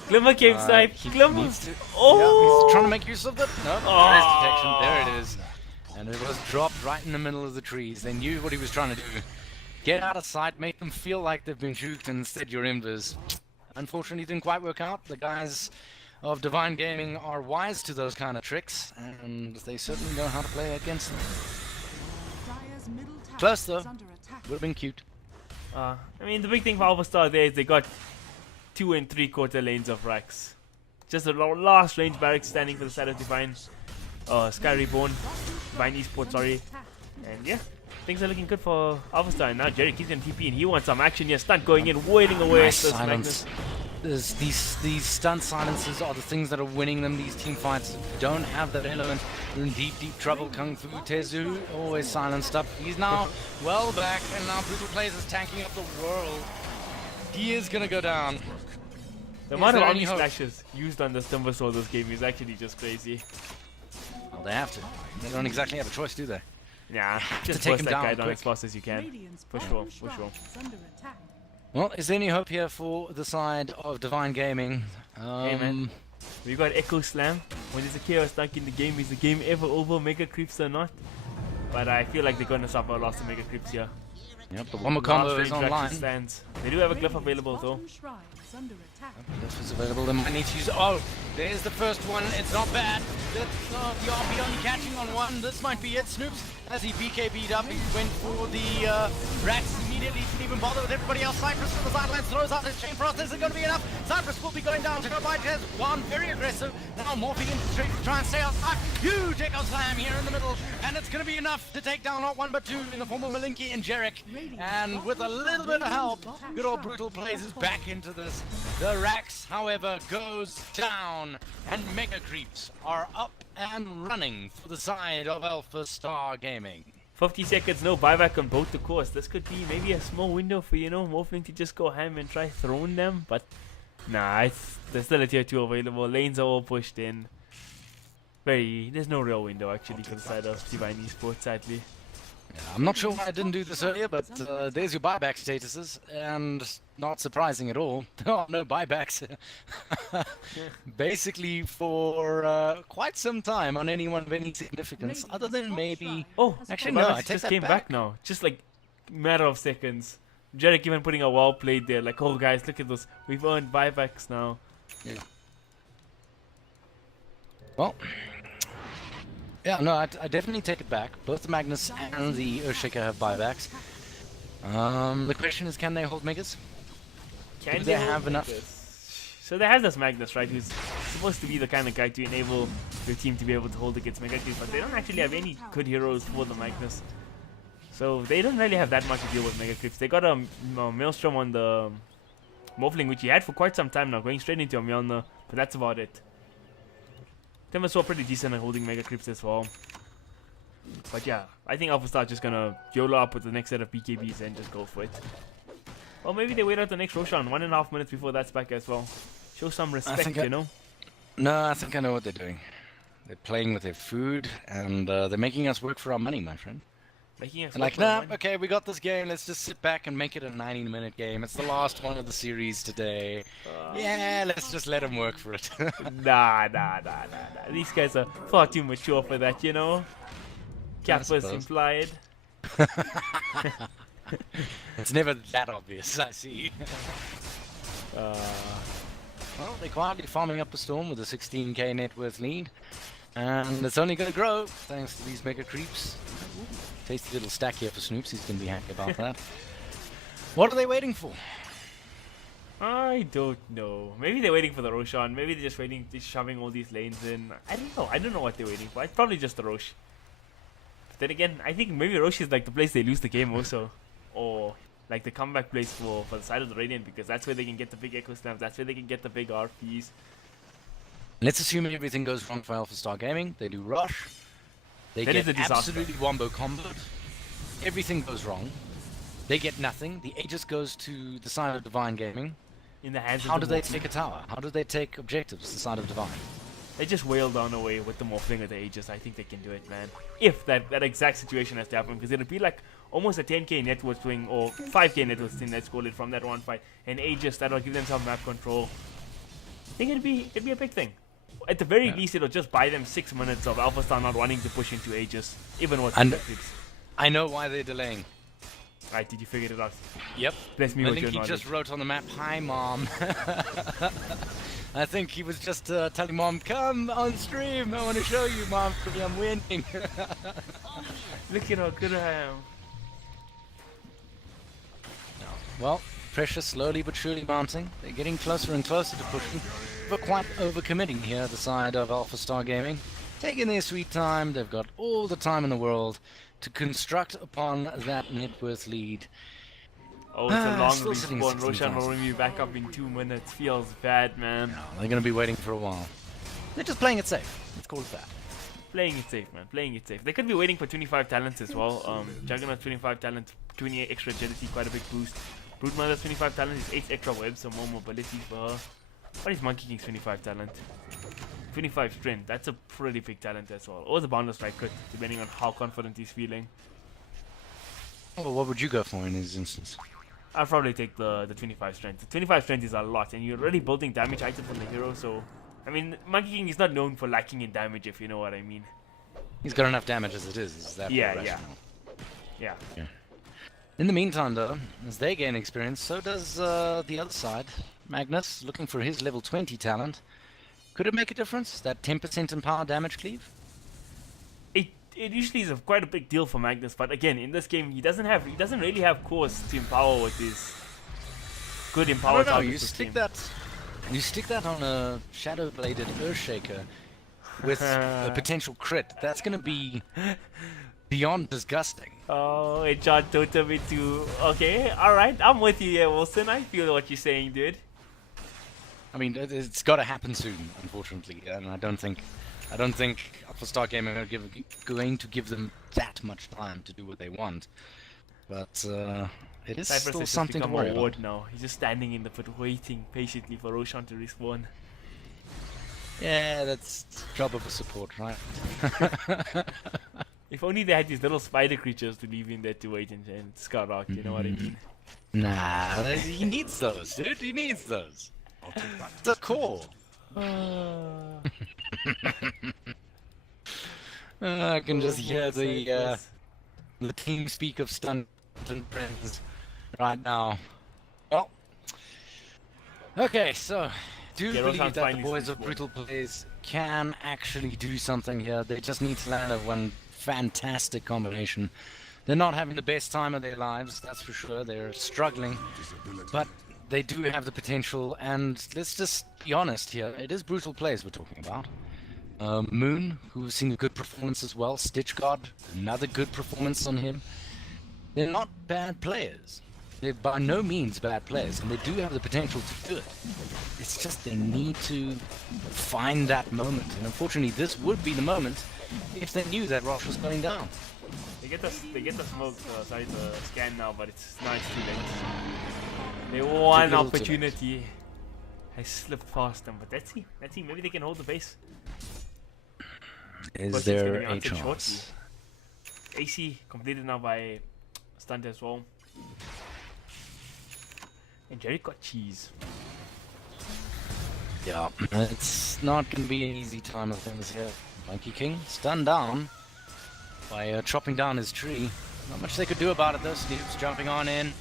Glimmer Cape snipe. Glimmer. Yeah, he's trying to make use of it. No, there's detection. There it is. And it was dropped right in the middle of the trees. They knew what he was trying to do. Get out of sight, make them feel like they've been juked, and instead you're invers. Unfortunately, it didn't quite work out. The guys of Divine Gaming are wise to those kind of tricks, and they certainly know how to play against them. Close though, would have been cute. I mean, the big thing for Alpha Star there is they got 2 3/4 lanes of Rax. Just the last range barracks standing for the side of Divine. Sky Reborn, Divine Esports, sorry. And yeah, things are looking good for Alpha. Now Jerry, he's gonna TP and he wants some action here. Stunt going in, waiting away. Nice This silence. These stunt silences are the things that are winning them. These team fights don't have that element. You're in deep trouble. Kung Fu Tezu always silenced up. He's now well back, and now Brutal Plays is tanking up the world. He is gonna go down. The amount of Omni Slashes used on this Timbersaw this game is actually just crazy. Well, they have to. They don't exactly have a choice, do they? Yeah, just take burst him that down guy down quick. as fast as you can. For sure, for sure. Well, is there any hope here for the side of Divine Gaming? Hey man, we got Echo Slam. When there's a chaos stuck in the game, is the game ever over, Mega Creeps or not? But I feel like they're going to suffer a loss to Mega Creeps here. Yep, the Wombo combo is online. Stands. They do have a glyph available though. Glyph is available. They might need to use. Oh, there's the first one. It's not bad. The RP only catching on one. This might be it. Snoops, as he BKB'd up, he went for the rats immediately. Didn't even bother with everybody else. Cypress from the sidelines throws out his chain frost. This isn't going to be enough. Cypress will be going down. Terabyte has gone very aggressive. Now morphing into straight to try and stay outside. Huge Echo Slam here in the middle, and it's going to be enough to take down not one but two in the form of Malinki and Jarek. And with a little bit of help, good old Brutal Plays is back into this. The Rax, however, goes down, and Mega Creeps are up and running for the side of Alpha Star Gaming. 50 seconds, no buyback on both the cores. This could be maybe a small window for, Morphling to just go ham and try throwing them, but nah, there's still a tier 2 available. Lanes are all pushed in. There's no real window actually for the side of Divine Esports, sadly. Yeah, I'm not sure why I didn't do this earlier, but there's your buyback statuses, and not surprising at all, there are no buybacks. Basically for quite some time on anyone of any significance, other than maybe... Oh, actually the no, buybacks I take just that came back now. Just like matter of seconds. Jarek even putting a wall played there, like, oh guys, look at this. We've earned buybacks now. Yeah. Well... Yeah, no, I definitely take it back. Both the Magnus and the Earthshaker have buybacks. The question is, can they hold Megas? Do they have enough? So they have this Magnus, right, who's supposed to be the kind of guy to enable your team to be able to hold against Mega Creeps, but they don't actually have any good heroes for the Magnus. So they don't really have that much to deal with Mega Creeps. They got a Maelstrom on the Morphling, which he had for quite some time now, going straight into a Mjolnir, but that's about it. Timbersaw pretty decent at holding Mega Creeps as well. But yeah, I think Alpha Star just gonna YOLO up with the next set of BKBs and just go for it. Or maybe they wait out the next Roshan, 1.5 minutes before that's back as well. Show some respect, No, I think I know what they're doing. They're playing with their food, and they're making us work for our money, my friend. Making us And like, nah, okay, we got this game, let's just sit back and make it a 90-minute game. It's the last one of the series today. Yeah, let's just let them work for it. Nah. These guys are far too mature for that, Kappa's implied. It's never that obvious, I see. Well, they're quietly farming up a storm with a 16k net worth lead. And it's only going to grow thanks to these Mega Creeps. Tasty little stack here for Snoops, he's going to be happy about that. What are they waiting for? I don't know. Maybe they're waiting for the Roshan. Maybe they're just waiting, just shoving all these lanes in. I don't know. I don't know what they're waiting for. It's probably just the Rosh. But then again, I think maybe Rosh is like the place they lose the game also. Or like the comeback place for the side of the Radiant, because that's where they can get the big Echo Slams. That's where they can get the big RPs. Let's assume everything goes wrong for Alpha Star Gaming. They do rush. They That get is a disaster. absolutely wombo comboed. Everything goes wrong. They get nothing. The Aegis goes to the side of Divine Gaming. In the hands How of do the they Morphling. take a tower? How do they take objectives the side of Divine? They just wail down away with the Morphling at the Aegis. I think they can do it, man. If that exact situation has to happen, because it'll be like almost a 10k net worth swing, or 5k net worth swing, let's call it, from that one fight. And Aegis, that'll give them some map control. I think it'd be a big thing. At the very least, it'll just buy them 6 minutes of Alpha Star not wanting to push into Aegis, even with And the clips. I know why they're delaying. Right, did you figure it out? Yep. Bless me I with think your he knowledge. just wrote on the map, "Hi, Mom." I think he was just telling Mom, "Come on stream. I want to show you, Mom, I'm winning." Look at how good I am. Well, pressure slowly but surely mounting. They're getting closer and closer to pushing. But quite overcommitting here, the side of Alpha Star Gaming. taking their sweet time. They've got all the time in the world to construct upon that net worth lead. Oh, it's a long Still sitting at respawn. Roshan 16,000. will be back up in 2 minutes. Feels bad, man. No, they're going to be waiting for a while. They're just playing it safe. Let's call it that. Playing it safe, man. Playing it safe. They could be waiting for 25 talents as well. Juggernaut 25 talent, 28 extra agility, quite a big boost. Broodmother 25 talent is 8 extra webs, so more mobility for her. What is Monkey King's 25 talent? 25 strength. That's a pretty big talent as well. Or the boundless strike crit, depending on how confident he's feeling. Well, what would you go for in this instance? I'll probably take the 25 strength. The 25 strength is a lot, and you're already building damage items on the hero, so... I mean, Monkey King is not known for lacking in damage, if you know what I mean. He's got enough damage as it is that Yeah, rational? Yeah. In the meantime, though, as they gain experience, so does the other side. Magnus, looking for his level 20 talent. Could it make a difference, that 10% in power damage cleave? It usually is quite a big deal for Magnus, but again, in this game, he doesn't really have cores to empower with his good empower targets. You stick that on a shadow-bladed Earthshaker with a potential crit. That's going to be beyond disgusting. Oh, it shot Totem into... Okay, alright, I'm with you here, Wilson. I feel what you're saying, dude. I mean, it's got to happen soon, unfortunately, and I don't think Alpha Star Gaming are going to give them that much time to do what they want. But it is Cypress still has something to become worry a about. ward now. He's just standing in the pit waiting patiently for Roshan to respawn. Yeah, that's the job of a support, right? If only they had these little spider creatures to leave in there to wait and scout out, you know what I mean? Nah, he needs those, dude. He needs those. It's a core. I can just hear the team speak of stunt and friends right now. Well, okay, so do Yeah, believe Roshan's that the finally boys of Brutal Plays can actually do something here. They just need to land one fantastic combination. They're not having the best time of their lives, that's for sure. They're struggling, but they do have the potential, and let's just be honest here. It is Brutal Plays we're talking about. Moon, who's seen a good performance as well. Stitch God, another good performance on him. They're not bad players. They're by no means bad players, and they do have the potential to do it. It's just they need to find that moment, and unfortunately this would be the moment if they knew that Rosh was going down. They get the smoke, sorry, the scan now, but it's too late. They one little too late. opportunity has slipped past them, but let's see, maybe they can hold the base. Is But it's there gonna be a answered shortly. chance? AC completed now by Stunt as well. And Jerry got cheese. Yeah, it's not going to be an easy time of things here. Monkey King stunned down by chopping down his tree. Not much they could do about it though. Snoop's jumping on in.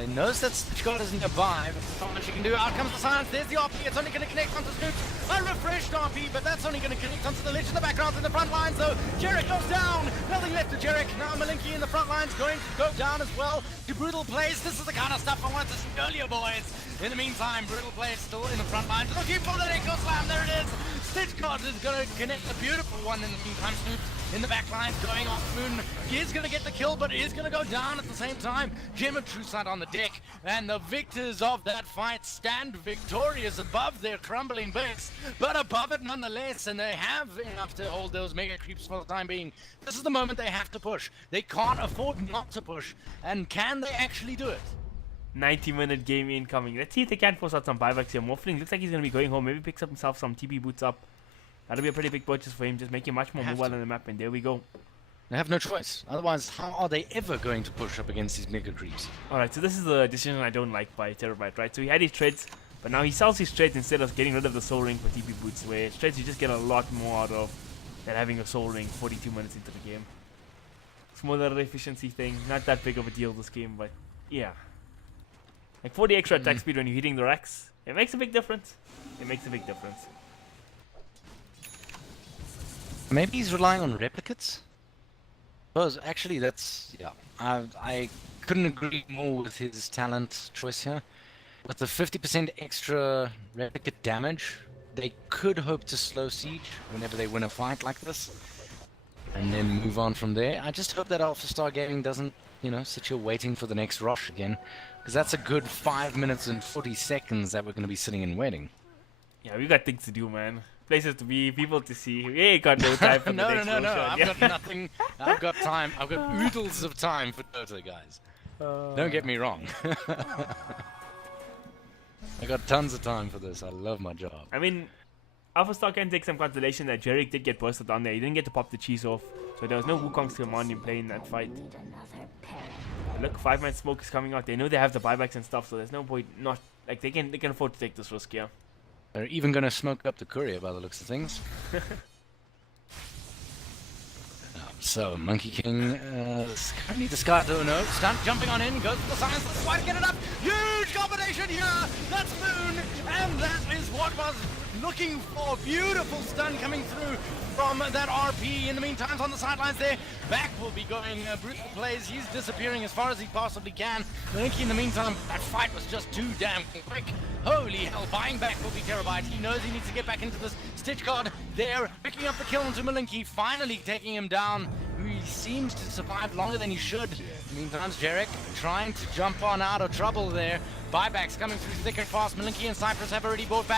He knows that Stitch God is nearby, but there's not much he can do. Out comes the silence. There's the RP. It's only going to connect onto Snoop. A refreshed RP, but that's only going to connect onto the ledge in the background. In the front lines, though, Jarek goes down. Nothing left to Jarek. Now Malinky in the front lines going to go down as well. To Brutal Plays. This is the kind of stuff I wanted to see earlier, boys. In the meantime, Brutal Plays still in the front lines. Looking for the Echo Slam. There it is. Stitch God is going to connect a beautiful one in the meantime. Snoop in the back line going off Moon. He is going to get the kill, but is going to go down at the same time. Gem and True Sight on the deck. And the victors of that fight stand victorious above their crumbling base, but above it nonetheless, and they have enough to hold those mega creeps for the time being. This is the moment they have to push. They can't afford not to push, and can they actually do it? 90-minute game incoming. Let's see if they can force out some buybacks here. Morphling looks like he's going to be going home. Maybe picks up himself some TP boots up. That'll be a pretty big purchase for him. Just make him much more mobile on the map, and there we go. They have no choice. Otherwise, how are they ever going to push up against these mega creeps? Alright, so this is the decision I don't like by Terabyte, right? So he had his treads, but now he sells his treads instead of getting rid of the soul ring for TP boots, where treads you just get a lot more out of than having a soul ring 42 minutes into the game. It's more the efficiency thing. Not that big of a deal this game, but yeah. Like 40 extra attack speed when you're hitting the racks, it makes a big difference. It makes a big difference. Maybe he's relying on replicates? Because actually that's, yeah, I couldn't agree more with his talent choice here. With the 50% extra replicate damage they could hope to slow siege whenever they win a fight like this, and then move on from there. I just hope that Alpha Star Gaming doesn't, you know, sit here waiting for the next rush again, because that's a good 5 minutes and 40 seconds that we're going to be sitting and waiting. Yeah, we got things to do, man. Places to be, people to see. We ain't got no time for the next No. shot. I've got nothing. I've got time. I've got oodles of time for Dota, guys. Don't get me wrong. I got tons of time for this. I love my job. I mean, Alpha Star can take some consolation that Jerick did get bursted on there. He didn't get to pop the cheese off, so there was no Wukong's command in play in that fight. Look, 5-man smoke is coming out. They know they have the buybacks and stuff, so there's no point not like they can afford to take this risk here. They're even gonna smoke up the courier by the looks of things. So, Monkey King currently discard to no. Stunt jumping on in, goes for the science, let's try to get it up. Huge combination here. That's Moon, and that is what was looking for. Beautiful stun coming through from that RP. In the meantime, on the sidelines there, Back will be going brutal plays. He's disappearing as far as he possibly can. Malinky, in the meantime, that fight was just too damn quick. Holy hell, buying back will be Terabyte. He knows he needs to get back into this Stitch Guard there, picking up the kill onto Malinky, finally taking him down. He seems to survive longer than he should. In the meantime, Jerick trying to jump on out of trouble there. Buybacks coming through thick and fast. Malinky and Cypress have already bought back.